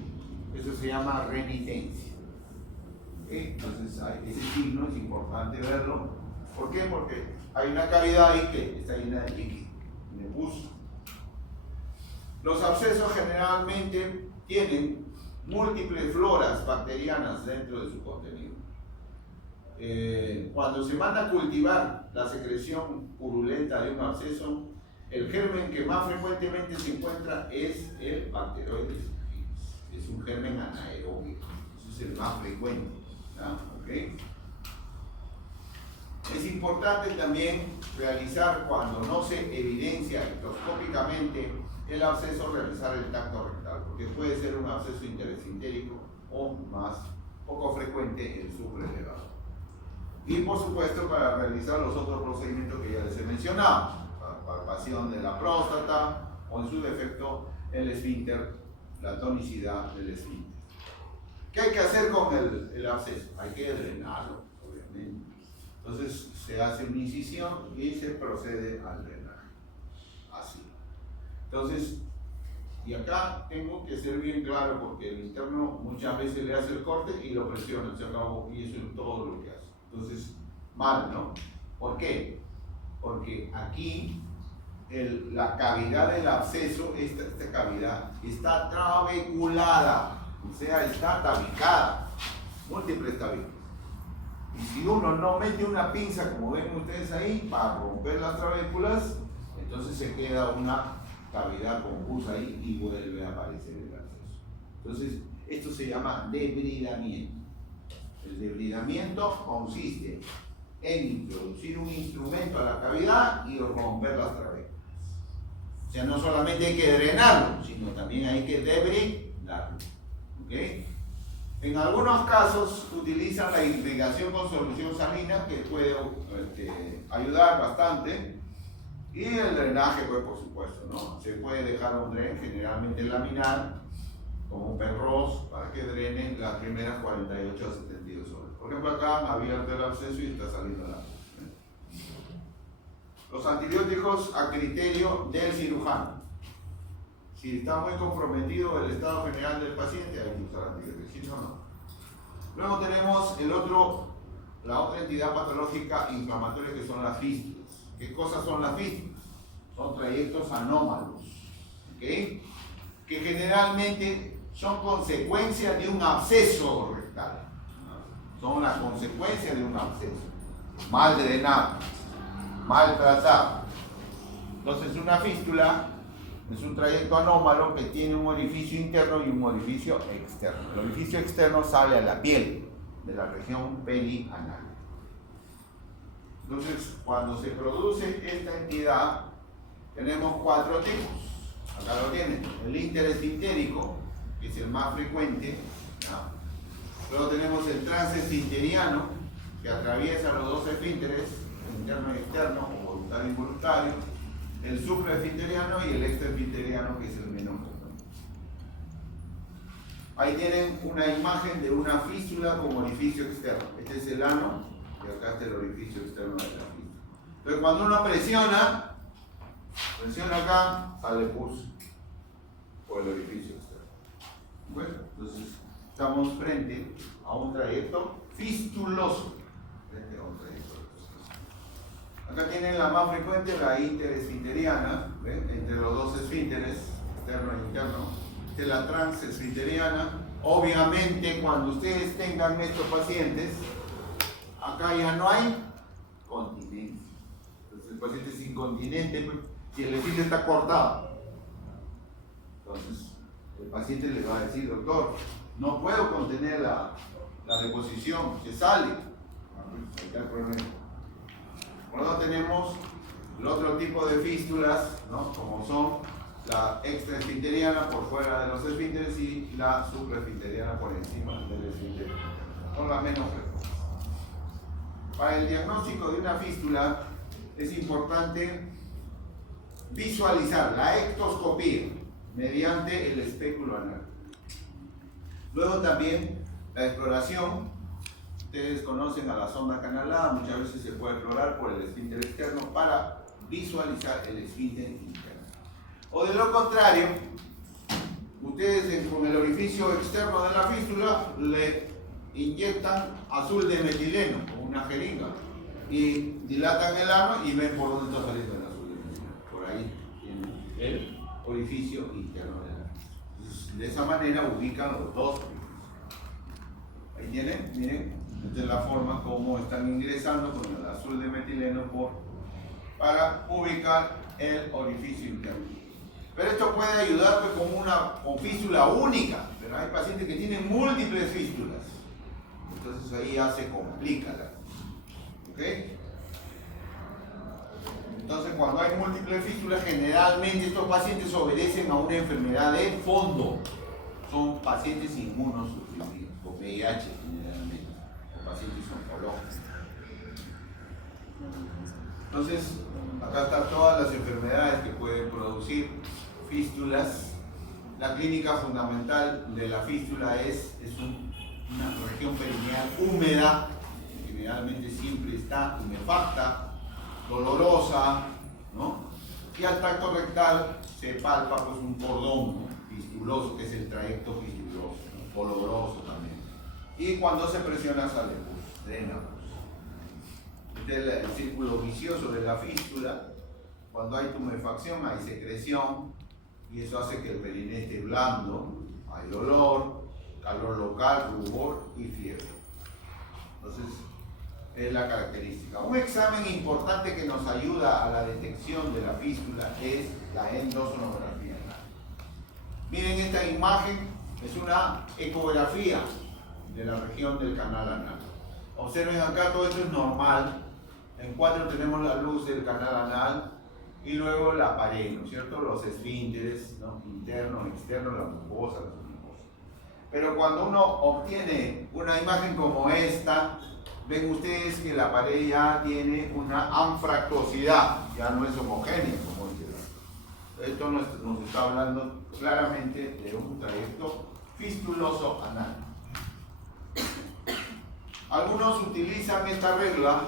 Eso se llama renitencia. Entonces, ese signo es importante verlo. ¿Por qué? Porque hay una cavidad ahí que está llena de líquido, de pus. Los abscesos generalmente tienen múltiples floras bacterianas dentro de su contenido. Cuando se manda a cultivar la secreción purulenta de un absceso, el germen que más frecuentemente se encuentra es el Bacteroides. Es un germen anaeróbico, eso es el más frecuente. ¿Okay? Es importante también realizar, cuando no se evidencia espectroscópicamente el absceso, realizar el tacto rectal, porque puede ser un absceso interesfintérico o más poco frecuente el supraelevador. Y por supuesto, para realizar los otros procedimientos que ya les he mencionado, la palpación de la próstata o en su defecto el esfínter, la tonicidad del esfínter. ¿Qué hay que hacer con el absceso? Hay que drenarlo, obviamente. Entonces se hace una incisión y se procede al drenaje. Así. Entonces, y acá tengo que ser bien claro, porque el interno muchas veces le hace el corte y lo presiona, se acabó, y eso es todo lo que hace. Entonces, mal, ¿no? ¿Por qué? Porque aquí la cavidad del absceso, esta cavidad, está trabeculada, o sea, está tabicada, múltiples tabiques. Y si uno no mete una pinza, como ven ustedes ahí, para romper las trabéculas, entonces se queda una cavidad confusa ahí y vuelve a aparecer el absceso. Entonces, esto se llama debridamiento. El debridamiento consiste en introducir un instrumento a la cavidad y romper las trabéculas. O sea, no solamente hay que drenarlo, sino también hay que debridarlo. ¿Okay? En algunos casos utilizan la irrigación con solución salina, que puede ayudar bastante. Y el drenaje, pues por supuesto, ¿no? Se puede dejar un dren generalmente laminar, como un perros, para que drenen las primeras 48 a 72 horas. Por ejemplo, acá han abierto el absceso y está saliendo la agua. Los antibióticos a criterio del cirujano. Si está muy comprometido el estado general del paciente, hay que usar antibióticos, si no, no. Luego tenemos la otra entidad patológica inflamatoria, que son las fístulas. ¿Qué cosas son las fístulas? Son trayectos anómalos, ¿okay? Que generalmente son consecuencia de un absceso rectal. Son la consecuencia de un absceso. Mal drenado, mal tratado. Entonces, una fístula es un trayecto anómalo que tiene un orificio interno y un orificio externo. El orificio externo sale a la piel de la región perianal. Entonces, cuando se produce esta entidad, tenemos 4 tipos. Acá lo tienen. El interesfintérico, que es el más frecuente, ¿no? Luego tenemos el transesfinteriano, que atraviesa los dos esfínteres, interno y externo, o voluntario y involuntario. El supraesfinteriano y el extraesfinteriano, que es el menos común. Ahí tienen una imagen de una fístula con orificio externo. Este es el ano y acá está el orificio externo de la fístula. Entonces, cuando uno presiona acá, sale pus por el orificio externo. Bueno, entonces estamos frente a un trayecto fistuloso. Acá tienen la más frecuente, la interesfinteriana, ¿ven? Entre los dos esfínteres, externo e interno. Esta es la transesfinteriana. Obviamente, cuando ustedes tengan estos pacientes, acá ya no hay continencia. Entonces, el paciente es incontinente, pues, si el esfínter está cortado. Entonces, el paciente le va a decir, doctor, no puedo contener la deposición, se sale. Ahí está el problema. Luego tenemos el otro tipo de fístulas, ¿no? Como son la extraesfinteriana por fuera de los esfínteres y la supraesfinteriana por encima del esfínter. Son las menos frecuentes. Para el diagnóstico de una fístula es importante visualizar la ectoscopía mediante el espéculo anal. Luego también la exploración. Ustedes conocen a la sonda canalada, muchas veces se puede explorar por el esfínter externo para visualizar el esfínter interno. O de lo contrario, ustedes con el orificio externo de la fístula le inyectan azul de metileno con una jeringa y dilatan el ano y ven por dónde está saliendo el azul de metileno. Por ahí tienen el orificio interno de la fístula. Entonces, de esa manera ubican los dos orificios. Ahí tienen, miren. Esta es la forma como están ingresando con el azul de metileno para ubicar el orificio interno. Pero esto puede ayudar con fístula única, pero hay pacientes que tienen múltiples fístulas. Entonces ahí ya se complica la cosa. ¿Okay? Entonces, cuando hay múltiples fístulas, generalmente estos pacientes obedecen a una enfermedad de fondo. Son pacientes inmunosuprimidos, o VIH generalmente. Pacientes oncológicos. Entonces, acá están todas las enfermedades que pueden producir fístulas. La clínica fundamental de la fístula es una región perineal húmeda, que generalmente siempre está humefacta, dolorosa, ¿no? Y al tracto rectal se palpa pues, un cordón, ¿no? Fistuloso, que es el trayecto fistuloso, ¿no? Doloroso también. Y cuando se presiona sale pus, drena pus. Esta del círculo vicioso de la fístula. Cuando hay tumefacción hay secreción y eso hace que el periné esté blando, hay dolor, calor local, rubor y fiebre. Entonces, es la característica. Un examen importante que nos ayuda a la detección de la fístula es la endosonografía. Miren esta imagen, es una ecografía de la región del canal anal. Observen acá, todo esto es normal. En 4 tenemos la luz del canal anal y luego la pared, ¿no es cierto? Los esfínteres, ¿no? Internos, externos, la mucosa, la submucosa. Pero cuando uno obtiene una imagen como esta, ven ustedes que la pared ya tiene una anfractuosidad, ya no es homogénea, como dice. Esto nos está hablando claramente de un trayecto fistuloso anal. Algunos utilizan esta regla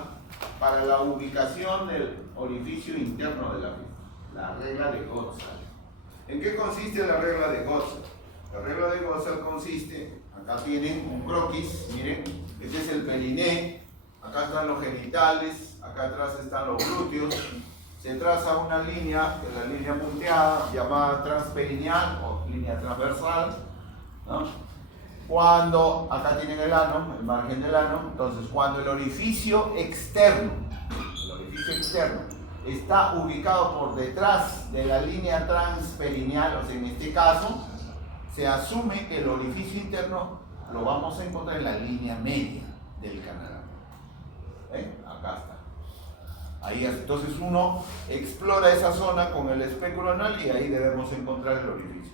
para la ubicación del orificio interno de la fístula, la regla de Gottshall. ¿En qué consiste la regla de Gottshall? La regla de Gottshall consiste, acá tienen un croquis, miren, este es el periné, acá están los genitales, acá atrás están los glúteos, se traza una línea, que es la línea punteada, llamada transperineal o línea transversal, ¿no? Cuando, acá tienen el ano, el margen del ano, entonces cuando el orificio externo está ubicado por detrás de la línea transperineal, o sea, en este caso, se asume que el orificio interno lo vamos a encontrar en la línea media del canal. Acá está. Ahí, entonces uno explora esa zona con el espéculo anal y ahí debemos encontrar el orificio.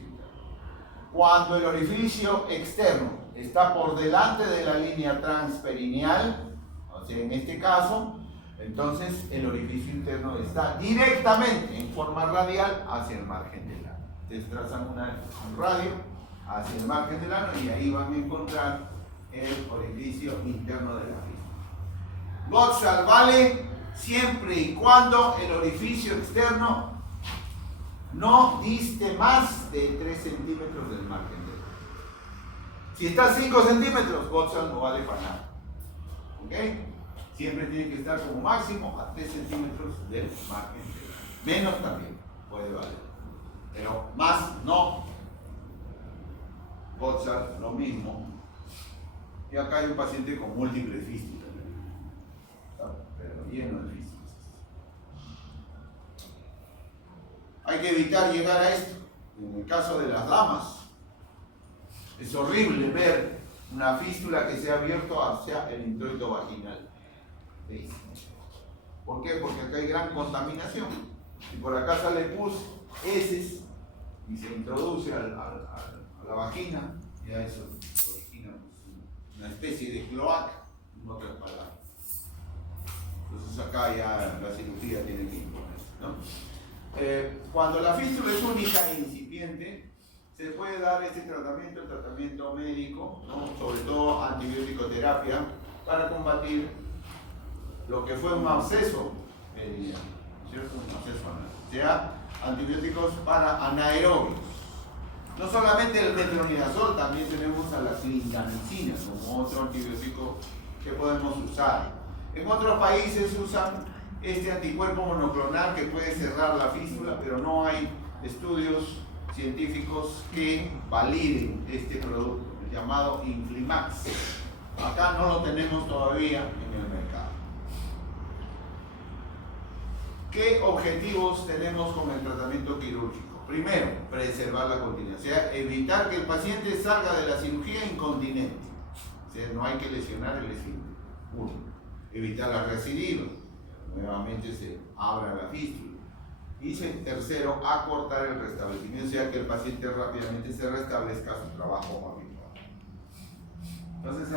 Cuando el orificio externo está por delante de la línea transperineal, o sea, en este caso, entonces el orificio interno está directamente en forma radial hacia el margen del ano. Ustedes trazan un radio hacia el margen del ano y ahí van a encontrar el orificio interno de la fístula. Gottshall vale siempre y cuando el orificio externo no diste más de 3 centímetros del margen del ano. Si está a 5 centímetros, Gottshall no vale para nada. ¿Ok? Siempre tiene que estar como máximo a 3 centímetros del margen del ano. Menos también puede valer. Pero más no. Gottshall lo mismo. Y acá hay un paciente con múltiples fístulas. Pero lleno de fístulas. Hay que evitar llegar a esto. En el caso de las damas, es horrible ver una fístula que se ha abierto hacia el introito vaginal. ¿Veis? ¿Por qué? Porque acá hay gran contaminación. Y por acá sale pus, heces, y se introduce a la vagina, y a eso origina una especie de cloaca, en otras palabras. Entonces acá ya la cirugía tiene que imponerse, ¿no? Cuando la fístula es única e incipiente, se puede dar este tratamiento, el tratamiento médico, ¿no? Sobre todo antibiótico-terapia, para combatir lo que fue un absceso perineal, ¿cierto? Un absceso anal. O sea, antibióticos para anaerobios. No solamente el metronidazol, también tenemos a la clindamicina como otro antibiótico que podemos usar. En otros países usan este anticuerpo monoclonal que puede cerrar la fístula, pero no hay estudios científicos que validen este producto, el llamado Inflimax. Acá no lo tenemos todavía en el mercado. ¿Qué objetivos tenemos con el tratamiento quirúrgico? Primero, preservar la continencia, o sea, evitar que el paciente salga de la cirugía incontinente. O sea, no hay que lesionar el esfínter. Uno, evitar la recidiva. Nuevamente se abra la fístula. Y tercero, acortar el restablecimiento, o sea que el paciente rápidamente se restablezca su trabajo habitual. Entonces,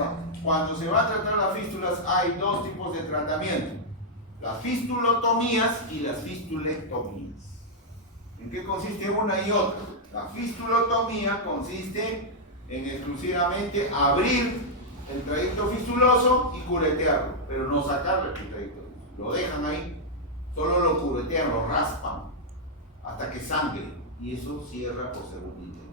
cuando se va a tratar las fístulas, hay dos tipos de tratamiento: las fistulotomías y las fistulectomías. ¿En qué consiste una y otra? La fistulotomía consiste en exclusivamente abrir el trayecto fistuloso y curetearlo, pero no sacarle el trayecto. Lo dejan ahí, solo lo curetean, lo raspan hasta que sangre y eso cierra por segunda intención.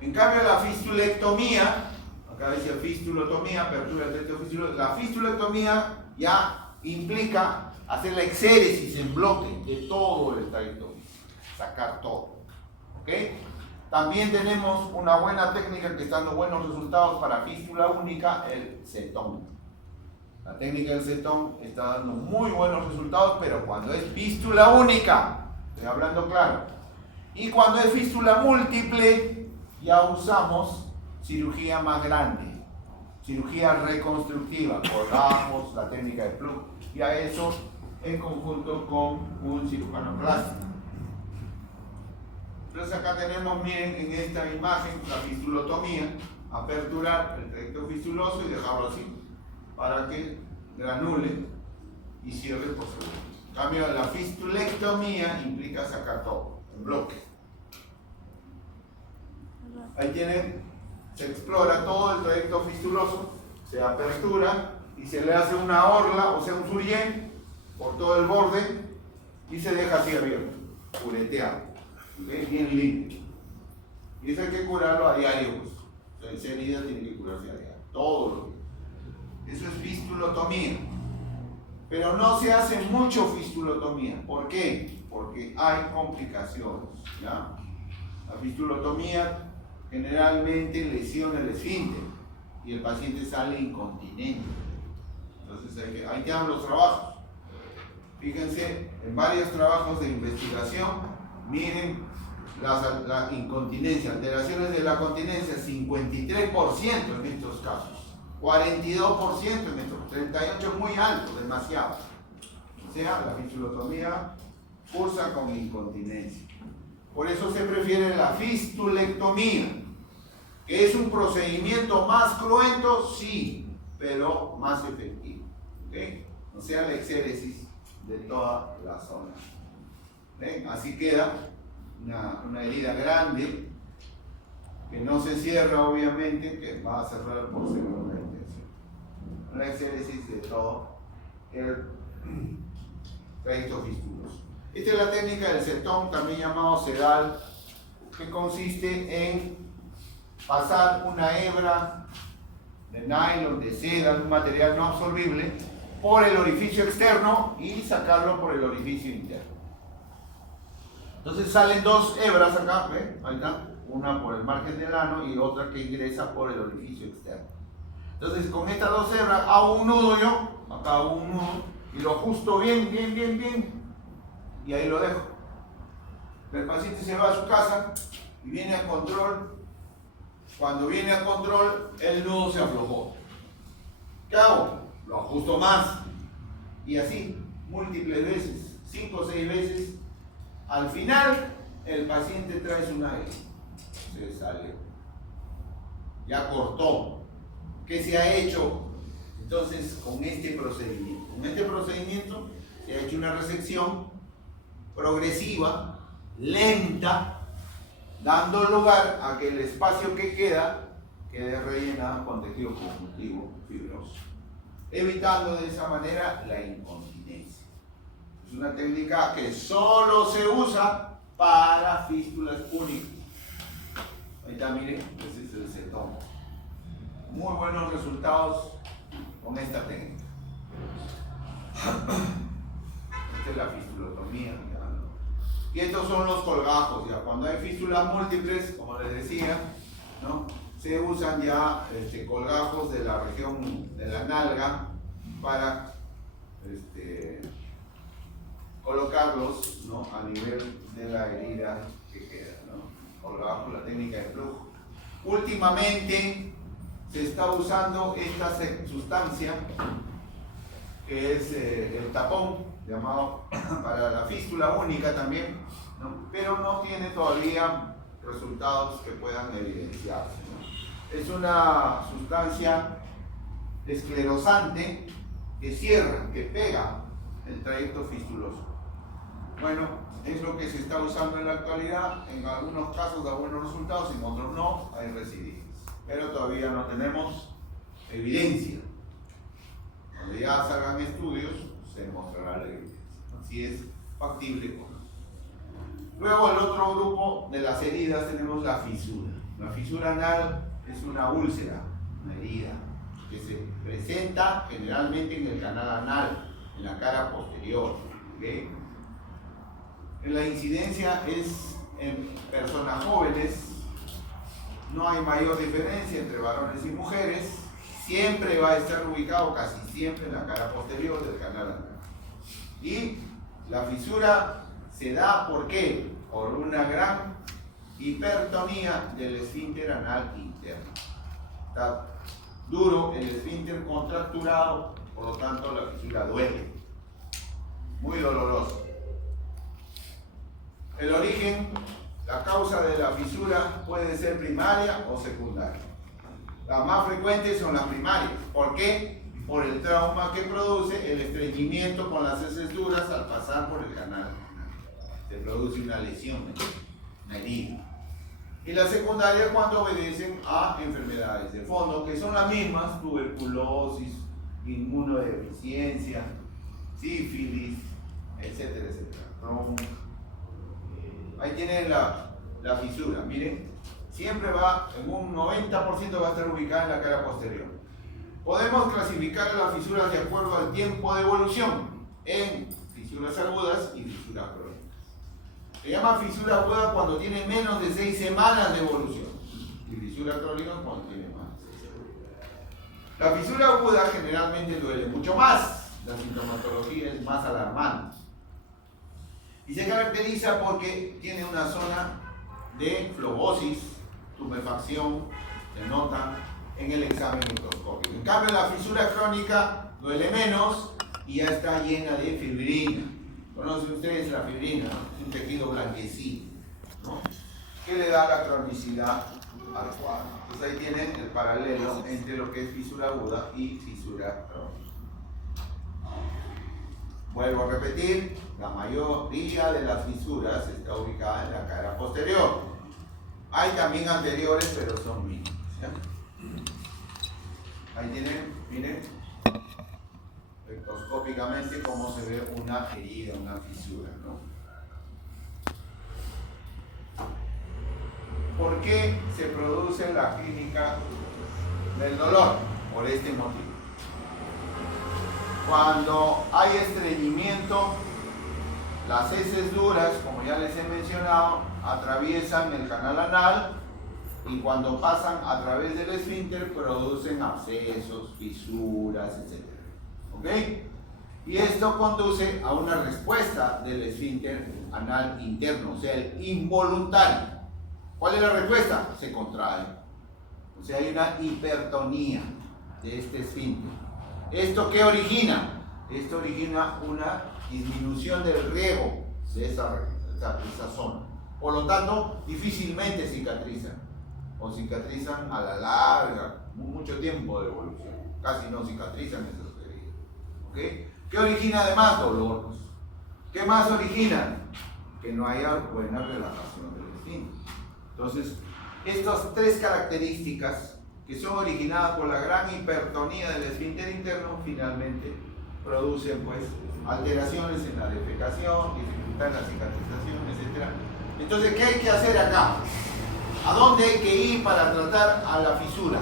En cambio, la fistulectomía, acá dice fistulotomía, apertura del trayecto fistuloso, la fistulectomía ya implica hacer la exéresis en bloque de todo el trayecto, sacar todo. ¿Ok? También tenemos una buena técnica que está dando buenos resultados para fístula única, el cetón. La técnica del cetón está dando muy buenos resultados, pero cuando es fístula única, estoy hablando claro, y cuando es fístula múltiple, ya usamos cirugía más grande, cirugía reconstructiva, colgamos la técnica de plug, y a eso en conjunto con un cirujano plástico. Entonces acá tenemos, miren, en esta imagen, la fistulotomía, aperturar el trayecto fistuloso y dejarlo así, para que granule y cierre por segundo. En cambio, la fistulectomía implica sacar todo, en bloque. Ahí tienen, se explora todo el trayecto fistuloso, se apertura y se le hace una orla, o sea, un suryen por todo el borde y se deja así abierto, pureteado. ¿Okay? Bien limpio. Y eso hay que curarlo a diario. Pues. Esa herida tiene que curarse a diario. Todo lo que. Eso es fistulotomía. Pero no se hace mucho fistulotomía. ¿Por qué? Porque hay complicaciones. ¿Ya? La fistulotomía generalmente lesiona el esfínter y el paciente sale incontinente. Entonces ahí quedan los trabajos. Fíjense, en varios trabajos de investigación, miren la incontinencia, alteraciones de la continencia, 53% en estos casos, 42% en estos, 38% es muy alto, demasiado. O sea, la fistulotomía cursa con incontinencia. Por eso se prefiere la fistulectomía, que es un procedimiento más cruento, sí, pero más efectivo. ¿Okay? O sea, la exéresis de toda la zona. ¿Ven? Así queda una herida grande que no se cierra, obviamente, que va a cerrar por segunda intención. Una exéresis de todo el trayecto fistuloso. Esta es la técnica del cetón, también llamado sedal, que consiste en pasar una hebra de nylon, de seda, de un material no absorbible, por el orificio externo y sacarlo por el orificio interno. Entonces salen dos hebras acá, ¿ven? Ahí está, una por el margen del ano y otra que ingresa por el orificio externo. Entonces con estas dos hebras hago un nudo yo, acá hago un nudo y lo ajusto bien, y ahí lo dejo. El paciente se va a su casa y viene a control. Cuando viene a control, el nudo se aflojó. ¿Qué hago? Lo ajusto más y así, múltiples veces, 5 o 6 veces. Al final, el paciente trae su nave, se salió, ya cortó. ¿Qué se ha hecho entonces con este procedimiento? Con este procedimiento se ha hecho una resección progresiva, lenta, dando lugar a que el espacio que quede rellenado con tejido conjuntivo fibroso, evitando de esa manera la incontinencia. Es una técnica que solo se usa para fístulas únicas. Ahí está, miren, ese es el cetón. Muy buenos resultados con esta técnica. Esta es la fistulotomía. Y estos son los colgajos. Ya. Cuando hay fístulas múltiples, como les decía, ¿no? Se usan ya colgajos de la región de la nalga para colocarlos, ¿no? A nivel de la herida que queda, ¿no? Colgajos, la técnica de flujo. Últimamente se está usando esta sustancia que es el tapón, llamado para la fístula única también, ¿no? Pero no tiene todavía resultados que puedan evidenciarse, ¿no? Es una sustancia esclerosante que cierra, que pega el trayecto fistuloso. Bueno, es lo que se está usando en la actualidad. En algunos casos da buenos resultados, en otros no, hay recidivas. Pero todavía no tenemos evidencia. Cuando ya salgan estudios, se mostrará la evidencia, si es factible o no. Luego, el otro grupo de las heridas tenemos la fisura. La fisura anal es una úlcera, una herida, que se presenta generalmente en el canal anal. en la cara posterior. ¿Okay? En la incidencia es en personas jóvenes, no hay mayor diferencia entre varones y mujeres, siempre va a estar ubicado casi siempre en la cara posterior del canal anal. Y la fisura se da, ¿por qué? Por una gran hipertonía del esfínter anal interno. Está duro el esfínter contracturado, por lo tanto la fisura duele, muy doloroso. El origen, la causa de la fisura puede ser primaria o secundaria. Las más frecuentes son las primarias. ¿Por qué? Por el trauma que produce el estreñimiento con las heces duras al pasar por el canal. Se produce una lesión, una herida. Y la secundaria cuando obedecen a enfermedades de fondo, que son las mismas: tuberculosis, inmunodeficiencia, sífilis, etcétera, etcétera. Ahí tienen la fisura, miren, siempre va, en un 90% va a estar ubicada en la cara posterior. Podemos clasificar a las fisuras de acuerdo al tiempo de evolución en fisuras agudas y fisuras crónicas. Se llama fisura aguda cuando tiene menos de 6 semanas de evolución y fisura crónica cuando tiene más de 6 semanas. La fisura aguda generalmente duele mucho más, la sintomatología es más alarmante. Y se caracteriza porque tiene una zona de flebosis, tumefacción, se nota en el examen microscópico. En cambio, la fisura crónica duele menos y ya está llena de fibrina. ¿Conocen ustedes la fibrina? Es un tejido blanquecino, ¿no? Que le da la cronicidad al cuadro. Entonces ahí tienen el paralelo entre lo que es fisura aguda y fisura crónica. Vuelvo a repetir, la mayoría de las fisuras está ubicada en la cara posterior. Hay también anteriores, pero son mínimos. ¿Sí? Ahí tienen, miren, espectroscópicamente cómo se ve una herida, una fisura, ¿no? ¿Por qué se produce la clínica del dolor? Por este motivo. Cuando hay estreñimiento, las heces duras, como ya les he mencionado, atraviesan el canal anal y cuando pasan a través del esfínter producen abscesos, fisuras, etc. ¿Ok? Y esto conduce a una respuesta del esfínter anal interno, o sea, el involuntario. ¿Cuál es la respuesta? Se contrae. O sea, hay una hipertonía de este esfínter. ¿Esto qué origina? Esto origina una disminución del riego de esa zona. Por lo tanto, difícilmente cicatrizan. O cicatrizan a la larga, mucho tiempo de evolución. Casi no cicatrizan esas heridas. ¿Okay? ¿Qué origina además? Dolor. ¿Qué más origina? Que no haya buena relajación del esfínter. Entonces, estas tres características que son originadas por la gran hipertonía del esfínter interno, finalmente producen pues alteraciones en la defecación, dificultad en la cicatrización, etc. Entonces, ¿qué hay que hacer acá? ¿A dónde hay que ir para tratar a la fisura?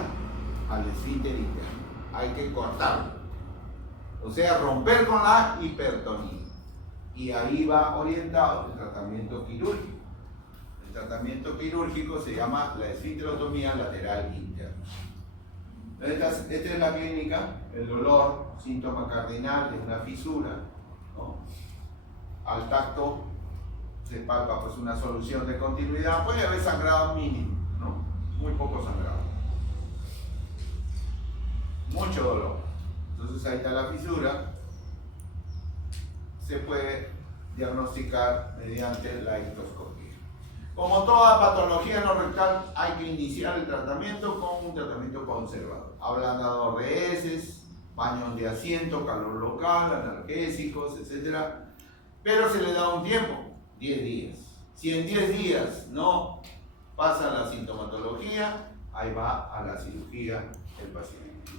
Al esfínter interno. Hay que cortarlo. O sea, romper con la hipertonía. Y ahí va orientado el tratamiento quirúrgico. El tratamiento quirúrgico se llama la esfinterotomía lateral interna. Esta es la clínica, el dolor, síntoma cardinal de una fisura, ¿no? Al tacto se palpa pues una solución de continuidad, puede haber sangrado mínimo, ¿no? Muy poco sangrado, mucho dolor. Entonces ahí está la fisura, se puede diagnosticar mediante la ictoscopía. Como toda patología no rectal, hay que iniciar el tratamiento con un tratamiento conservador. Ablandador de heces, baños de asiento, calor local, analgésicos, etc. Pero se le da un tiempo, 10 días. Si en 10 días no pasa la sintomatología, ahí va a la cirugía el paciente.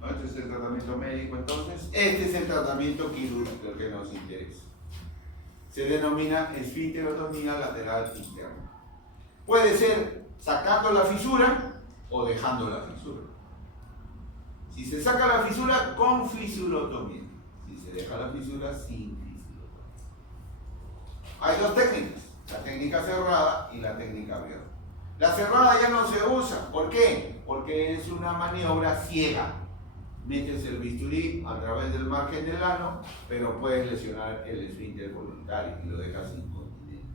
¿No? Este es el tratamiento médico, entonces. Este es el tratamiento quirúrgico, el que nos interesa. Se denomina esfinterotomía lateral interna. Puede ser sacando la fisura o dejando la fisura. Si se saca la fisura, con fisurotomía. deja la fisura sin fisura. Hay dos técnicas, la técnica cerrada y la técnica abierta. La cerrada ya no se usa, ¿por qué? Porque es una maniobra ciega. Metes el bisturí a través del margen del ano, pero puedes lesionar el esfínter voluntario y lo dejas incontinente.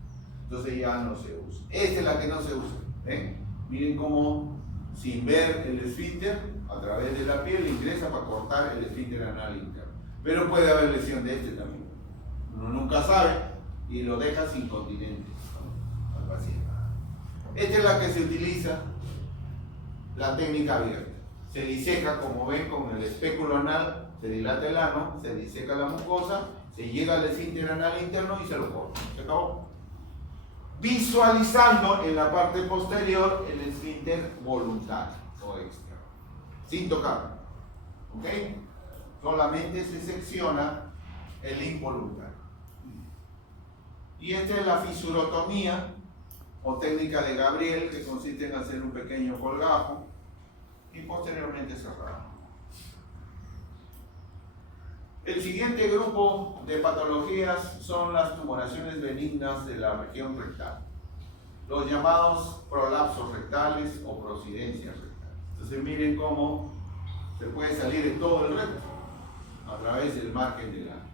Entonces ya no se usa. Esta es la que no se usa. ¿Ven? Miren cómo sin ver el esfínter, a través de la piel ingresa para cortar el esfínter anal interno. Pero puede haber lesión de este también. Uno nunca sabe y lo dejas incontinente al paciente. Esta es la que se utiliza, la técnica abierta. Se diseca, como ven, con el espéculo anal, se dilata el ano, se diseca la mucosa, se llega al esfínter anal interno y se lo corta. Se acabó. Visualizando en la parte posterior el esfínter voluntario o externo, sin tocar. ¿Ok? Solamente se secciona el involuntario. Y esta es la fisurotomía o técnica de Gabriel, que consiste en hacer un pequeño colgajo y posteriormente cerrar. El siguiente grupo de patologías son las tumoraciones benignas de la región rectal, los llamados prolapsos rectales o prosidencias rectales. Entonces miren cómo se puede salir en todo el recto a través del margen del ano.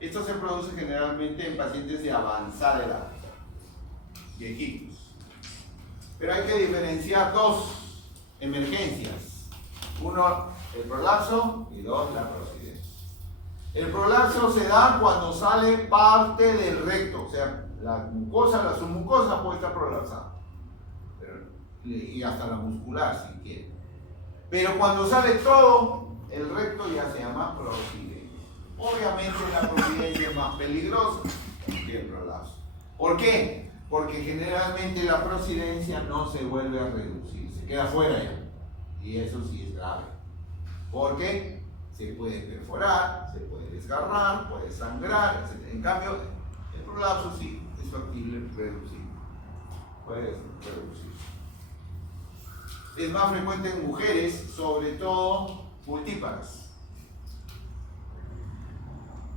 Esto se produce generalmente en pacientes de avanzada edad, viejitos. Pero hay que diferenciar dos emergencias. Uno, el prolapso, y dos, la prosidencia. El prolapso se da cuando sale parte del recto, o sea, la mucosa, la submucosa puede estar prolapsada. Y hasta la muscular, si quiere. Pero cuando sale todo el recto ya se llama prosidencia. Obviamente la prosidencia es más peligrosa que el prolapso. ¿Por qué? Porque generalmente la prosidencia no se vuelve a reducir, se queda fuera ya. Y eso sí es grave. ¿Por qué? Se puede perforar, se puede desgarrar, puede sangrar, etc. En cambio, el prolapso sí es factible reducir. Puede reducir. Es más frecuente en mujeres, sobre todo multíparas.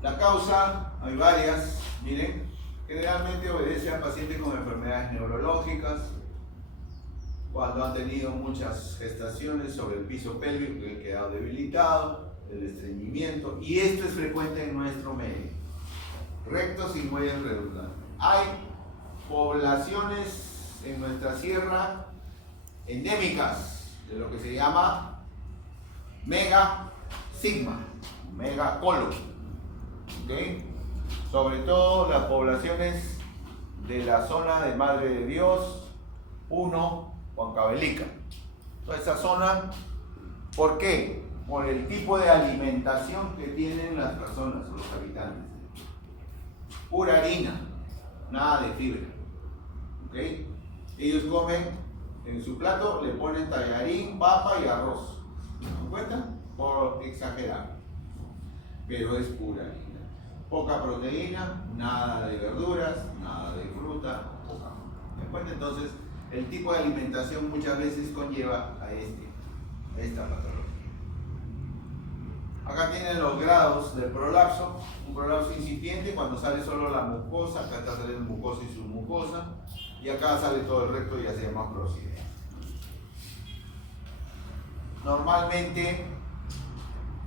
La causa, hay varias, miren, generalmente obedece a pacientes con enfermedades neurológicas, cuando han tenido muchas gestaciones sobre el piso pélvico que ha quedado debilitado, el estreñimiento, y esto es frecuente en nuestro medio. Rectos y muelles redundantes. Hay poblaciones en nuestra sierra endémicas de lo que se llama megasigma, megacolon. ¿Okay? Sobre todo las poblaciones de la zona de Madre de Dios, Huancavelica. Toda esa zona, ¿por qué? Por el tipo de alimentación que tienen las personas, los habitantes. Pura harina, nada de fibra. ¿Okay? Ellos comen, en su plato le ponen tallarín, papa y arroz. ¿Se dan cuenta? Por exagerar. Pero es pura harina. Poca proteína, nada de verduras, nada de fruta, poca. ¿Se dan cuenta? Entonces, el tipo de alimentación muchas veces conlleva a esta patología. Acá tienen los grados del prolapso. Un prolapso incipiente cuando sale solo la mucosa, acá está saliendo mucosa y submucosa, y acá sale todo el recto y ya se llama prosidencia. Normalmente,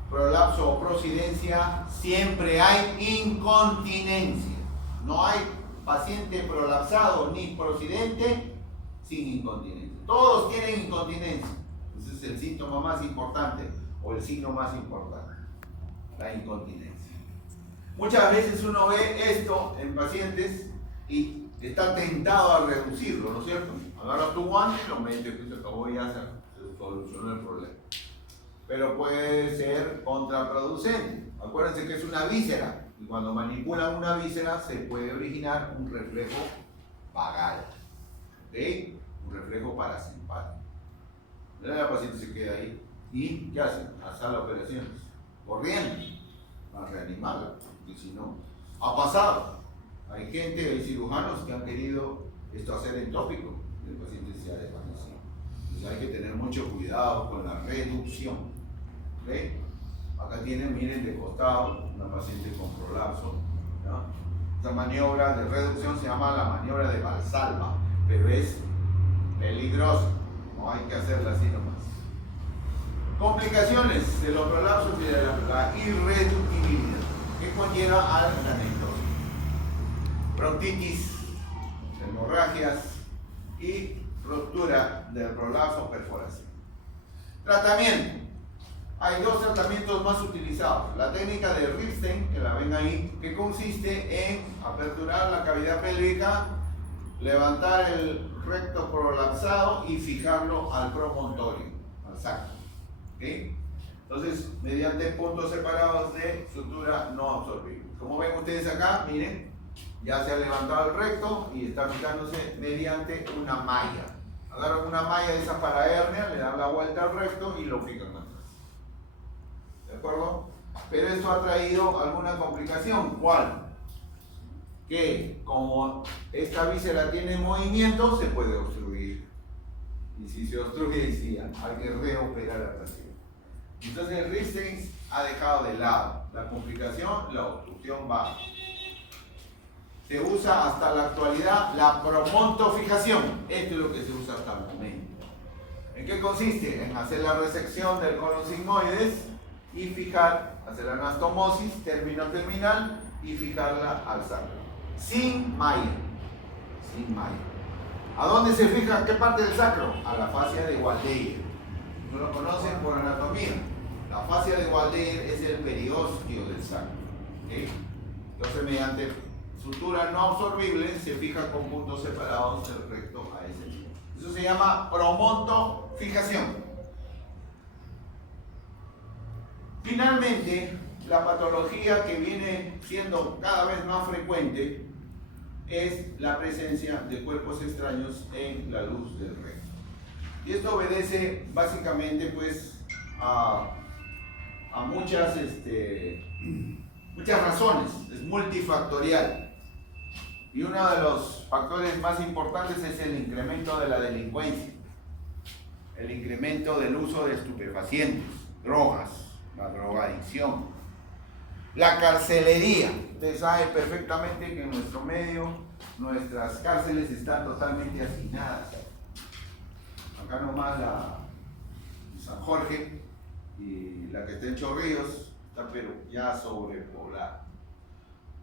prolapso o prosidencia, siempre hay incontinencia. No hay paciente prolapsado ni prosidente sin incontinencia. Todos tienen incontinencia. Ese es el síntoma más importante o el signo más importante, la incontinencia. Muchas veces uno ve esto en pacientes y está tentado a reducirlo, ¿no es cierto? Agarra tu guante y lo metes, que se acabó y ya se solucionó el problema. Pero puede ser contraproducente. Acuérdense que es una víscera y cuando manipulan una víscera se puede originar un reflejo vagal, ¿ok? Un reflejo parasimpático. La paciente se queda ahí y ¿qué hacen? A la sala de operaciones, corriendo a reanimarla, porque si no, ha pasado. Hay gente, hay cirujanos que han querido esto hacer en tópico y el paciente se ha desvanecido. Entonces hay que tener mucho cuidado con la reducción. ¿Okay? Acá tienen, miren, de costado, una paciente con prolapso, ¿no? Esta maniobra de reducción se llama la maniobra de Valsalva, pero es peligrosa, no hay que hacerla así nomás. Complicaciones de los prolapsos y de la irreductibilidad, que conlleva al anecdosis, bronquitis, hemorragias y ruptura del prolapso o perforación. Tratamiento. Hay dos tratamientos más utilizados. La técnica de Ripstein, que la ven ahí, que consiste en aperturar la cavidad pélvica, levantar el recto prolapsado y fijarlo al promontorio, al sacro. ¿Okay? Entonces, mediante puntos separados de sutura no absorbible. Como ven ustedes acá, miren, ya se ha levantado el recto y está fijándose mediante una malla. Agarran una malla de esa para hernia, le dan la vuelta al recto y lo fijan atrás. ¿De acuerdo? Pero esto ha traído alguna complicación. ¿Cuál? Que como esta víscera tiene movimiento, se puede obstruir. Y si se obstruye, sí, hay que reoperar la pasión. Entonces el Ripstein ha dejado de lado la complicación, la obstrucción baja. Se usa hasta la actualidad la promontofijación. Esto es lo que se usa hasta el momento. ¿En qué consiste? En hacer la resección del colon sigmoides y fijar, hacer la anastomosis terminal y fijarla al sacro. Sin malla. Sin malla. ¿A dónde se fija? ¿Qué parte del sacro? A la fascia de Waldeyer. ¿No lo conocen por anatomía? La fascia de Waldeyer es el periósteo del sacro. ¿Okay? Entonces, mediante sutura no absorbible, se fija con puntos separados del recto a ese nivel. Eso se llama promontofijación. Finalmente, la patología que viene siendo cada vez más frecuente es la presencia de cuerpos extraños en la luz del recto. Y esto obedece básicamente pues a muchas razones, es multifactorial. Y uno de los factores más importantes es el incremento de la delincuencia, el incremento del uso de estupefacientes, drogas, la drogadicción, la carcelería. Ustedes saben perfectamente que en nuestro medio nuestras cárceles están totalmente hacinadas. Acá nomás la San Jorge y la que está en Chorrillos está pero ya sobrepoblada.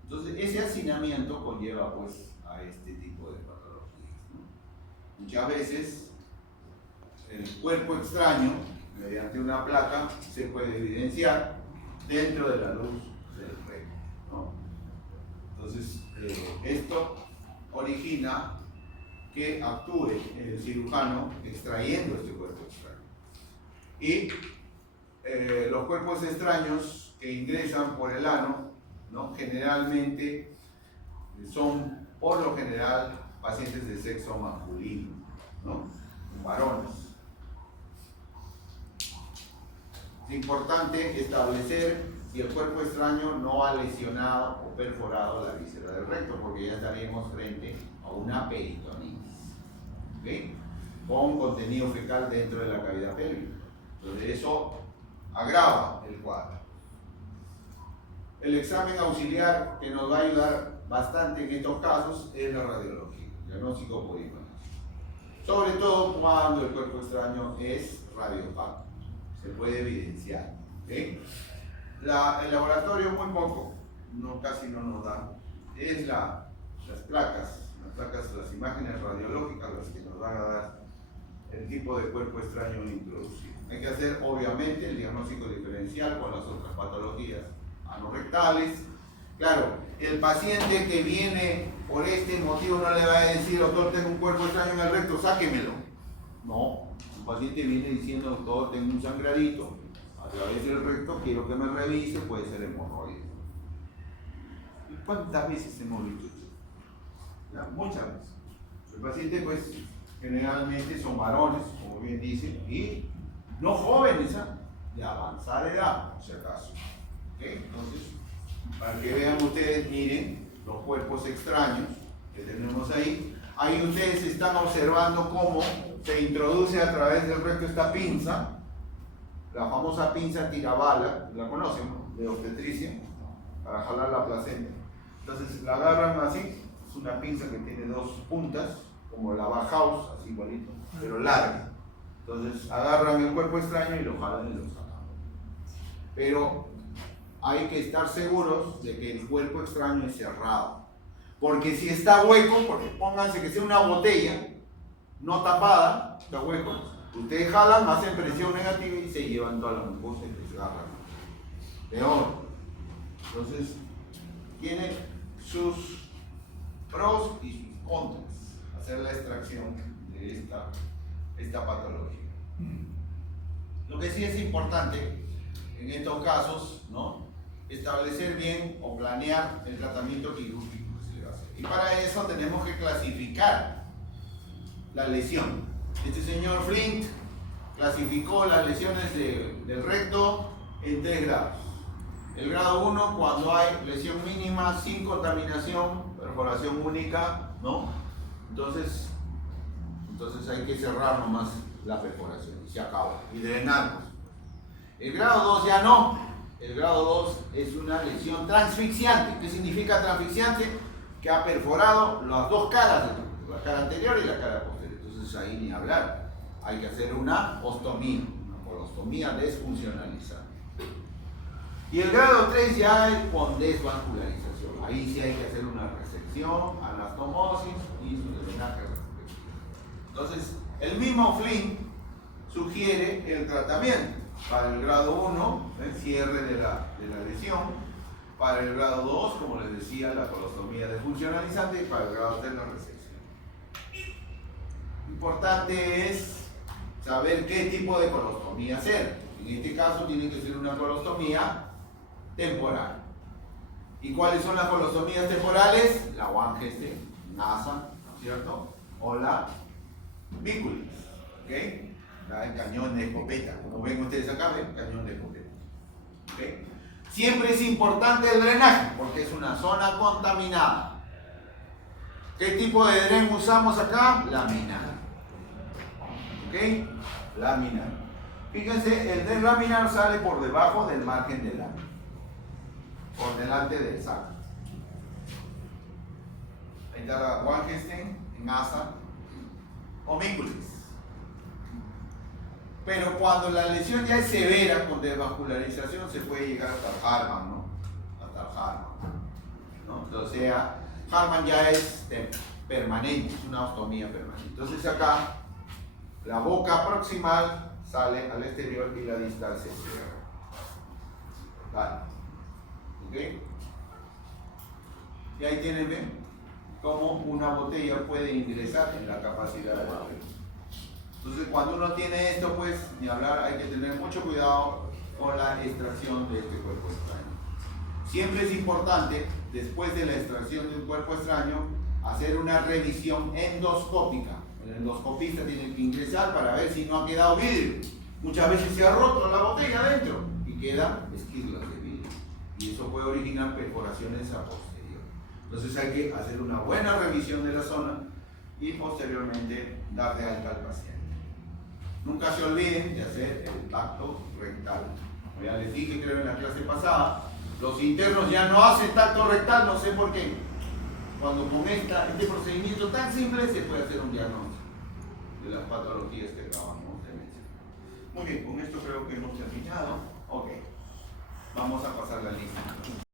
Entonces ese hacinamiento conlleva pues a este tipo de patologías, ¿no? Muchas veces el cuerpo extraño mediante una placa se puede evidenciar dentro de la luz del recto, ¿no? Entonces esto origina que actúe el cirujano extrayendo este cuerpo extraño. Y los cuerpos extraños que ingresan por el ano, ¿no? Generalmente son, por lo general, pacientes de sexo masculino, ¿no? Varones. Es importante establecer si el cuerpo extraño no ha lesionado o perforado la víscera del recto, porque ya estaríamos frente a una peritonitis, ¿okay? Con contenido fecal dentro de la cavidad pélvica. Entonces eso agrava el cuadro. El examen auxiliar que nos va a ayudar bastante en estos casos es la radiología, el diagnóstico por imagen. Sobre todo cuando el cuerpo extraño es radiopaco, se puede evidenciar, ¿okay? El laboratorio muy poco, casi no nos da, es las placas, las imágenes radiológicas las que nos van a dar el tipo de cuerpo extraño introducido. Hay que hacer obviamente el diagnóstico diferencial con las otras patologías anorrectales. Claro, el paciente que viene por este motivo no le va a decir, doctor, tengo un cuerpo extraño en el recto, sáquemelo. No, el paciente viene diciendo, doctor, tengo un sangradito a través del recto, quiero que me revise, puede ser hemorroide. ¿Y cuántas veces hemos visto esto? Ya, muchas veces. El paciente, pues, generalmente son varones, como bien dicen, y no jóvenes, de avanzada edad, por si acaso. ¿Okay? Entonces, para que vean ustedes, miren los cuerpos extraños que tenemos ahí. Ahí ustedes están observando cómo se introduce a través del recto esta pinza, la famosa pinza tirabala, la conocen, ¿no? De obstetricia, para jalar la placenta. Entonces la agarran así, es una pinza que tiene dos puntas, como la Bauhaus, así igualito, pero larga. Entonces agarran el cuerpo extraño y lo jalan y lo sacan. Pero hay que estar seguros de que el cuerpo extraño es cerrado. Porque si está hueco, porque pónganse que sea una botella no tapada, está hueco. Ustedes jalan, hacen presión negativa y se llevan toda la mucosa y se agarran. Peor. Entonces, tiene sus pros y sus contras hacer la extracción de esta patología. Lo que sí es importante en estos casos, ¿no?, establecer bien o planear el tratamiento quirúrgico que se le va a hacer. Y para eso tenemos que clasificar la lesión. Este señor Flint clasificó las lesiones del recto en 3 grados. El grado 1, cuando hay lesión mínima sin contaminación, perforación única, ¿no? Entonces hay que cerrar nomás la perforación y se acaba. Y drenarnos. El grado 2 ya no. El grado 2 es una lesión transfixiante. ¿Qué significa transfixiante? Que ha perforado las dos caras, la cara anterior y la cara posterior. Entonces ahí ni hablar. Hay que hacer una ostomía, una colostomía desfuncionalizada. Y el grado 3 ya es con desvascularización. Ahí sí hay que hacer una resección, anastomosis y su drenaje respectivo. Entonces, el mismo Flynn sugiere el tratamiento. Para el grado 1, el cierre de la lesión. Para el grado 2, como les decía, la colostomía desfuncionalizante. Y para el grado 3, la resección. Importante es saber qué tipo de colostomía hacer. En este caso tiene que ser una colostomía temporal. ¿Y cuáles son las colostomías temporales? La Wangesten, NASA, ¿no es cierto? O la Biculis, ¿ok? El cañón de escopeta, como ven ustedes acá, ven, cañón de escopeta. ¿Okay? Siempre es importante el drenaje, porque es una zona contaminada. ¿Qué tipo de dren usamos acá? Laminar. ¿Ok? Laminar. Fíjense, el dren laminar sale por debajo del margen del lámina, por delante del saco. Ahí está la Wangesten, NASA o Biculis. Pero cuando la lesión ya es severa, con desvascularización, se puede llegar hasta el Hartmann, ¿no? Hasta el Hartmann, ¿no? O sea, Hartmann ya es permanente, es una ostomía permanente. Entonces acá, la boca proximal sale al exterior y la distal se cierra. Vale. ¿Ok? Y ahí tienen, ¿ven?, cómo una botella puede ingresar en la capacidad de la vena. Entonces, cuando uno tiene esto, pues, ni hablar, hay que tener mucho cuidado con la extracción de este cuerpo extraño. Siempre es importante, después de la extracción de un cuerpo extraño, hacer una revisión endoscópica. El endoscopista tiene que ingresar para ver si no ha quedado vidrio. Muchas veces se ha roto la botella adentro y quedan esquirlas de vidrio. Y eso puede originar perforaciones a posterior. Entonces hay que hacer una buena revisión de la zona y posteriormente dar de alta al paciente. Nunca se olviden de hacer el tacto rectal. Como ya les dije, creo en la clase pasada, los internos ya no hacen tacto rectal, no sé por qué. Cuando con este procedimiento tan simple se puede hacer un diagnóstico de las patologías que acabamos de mencionar. Muy bien, con esto creo que hemos terminado. Ok, vamos a pasar la lista.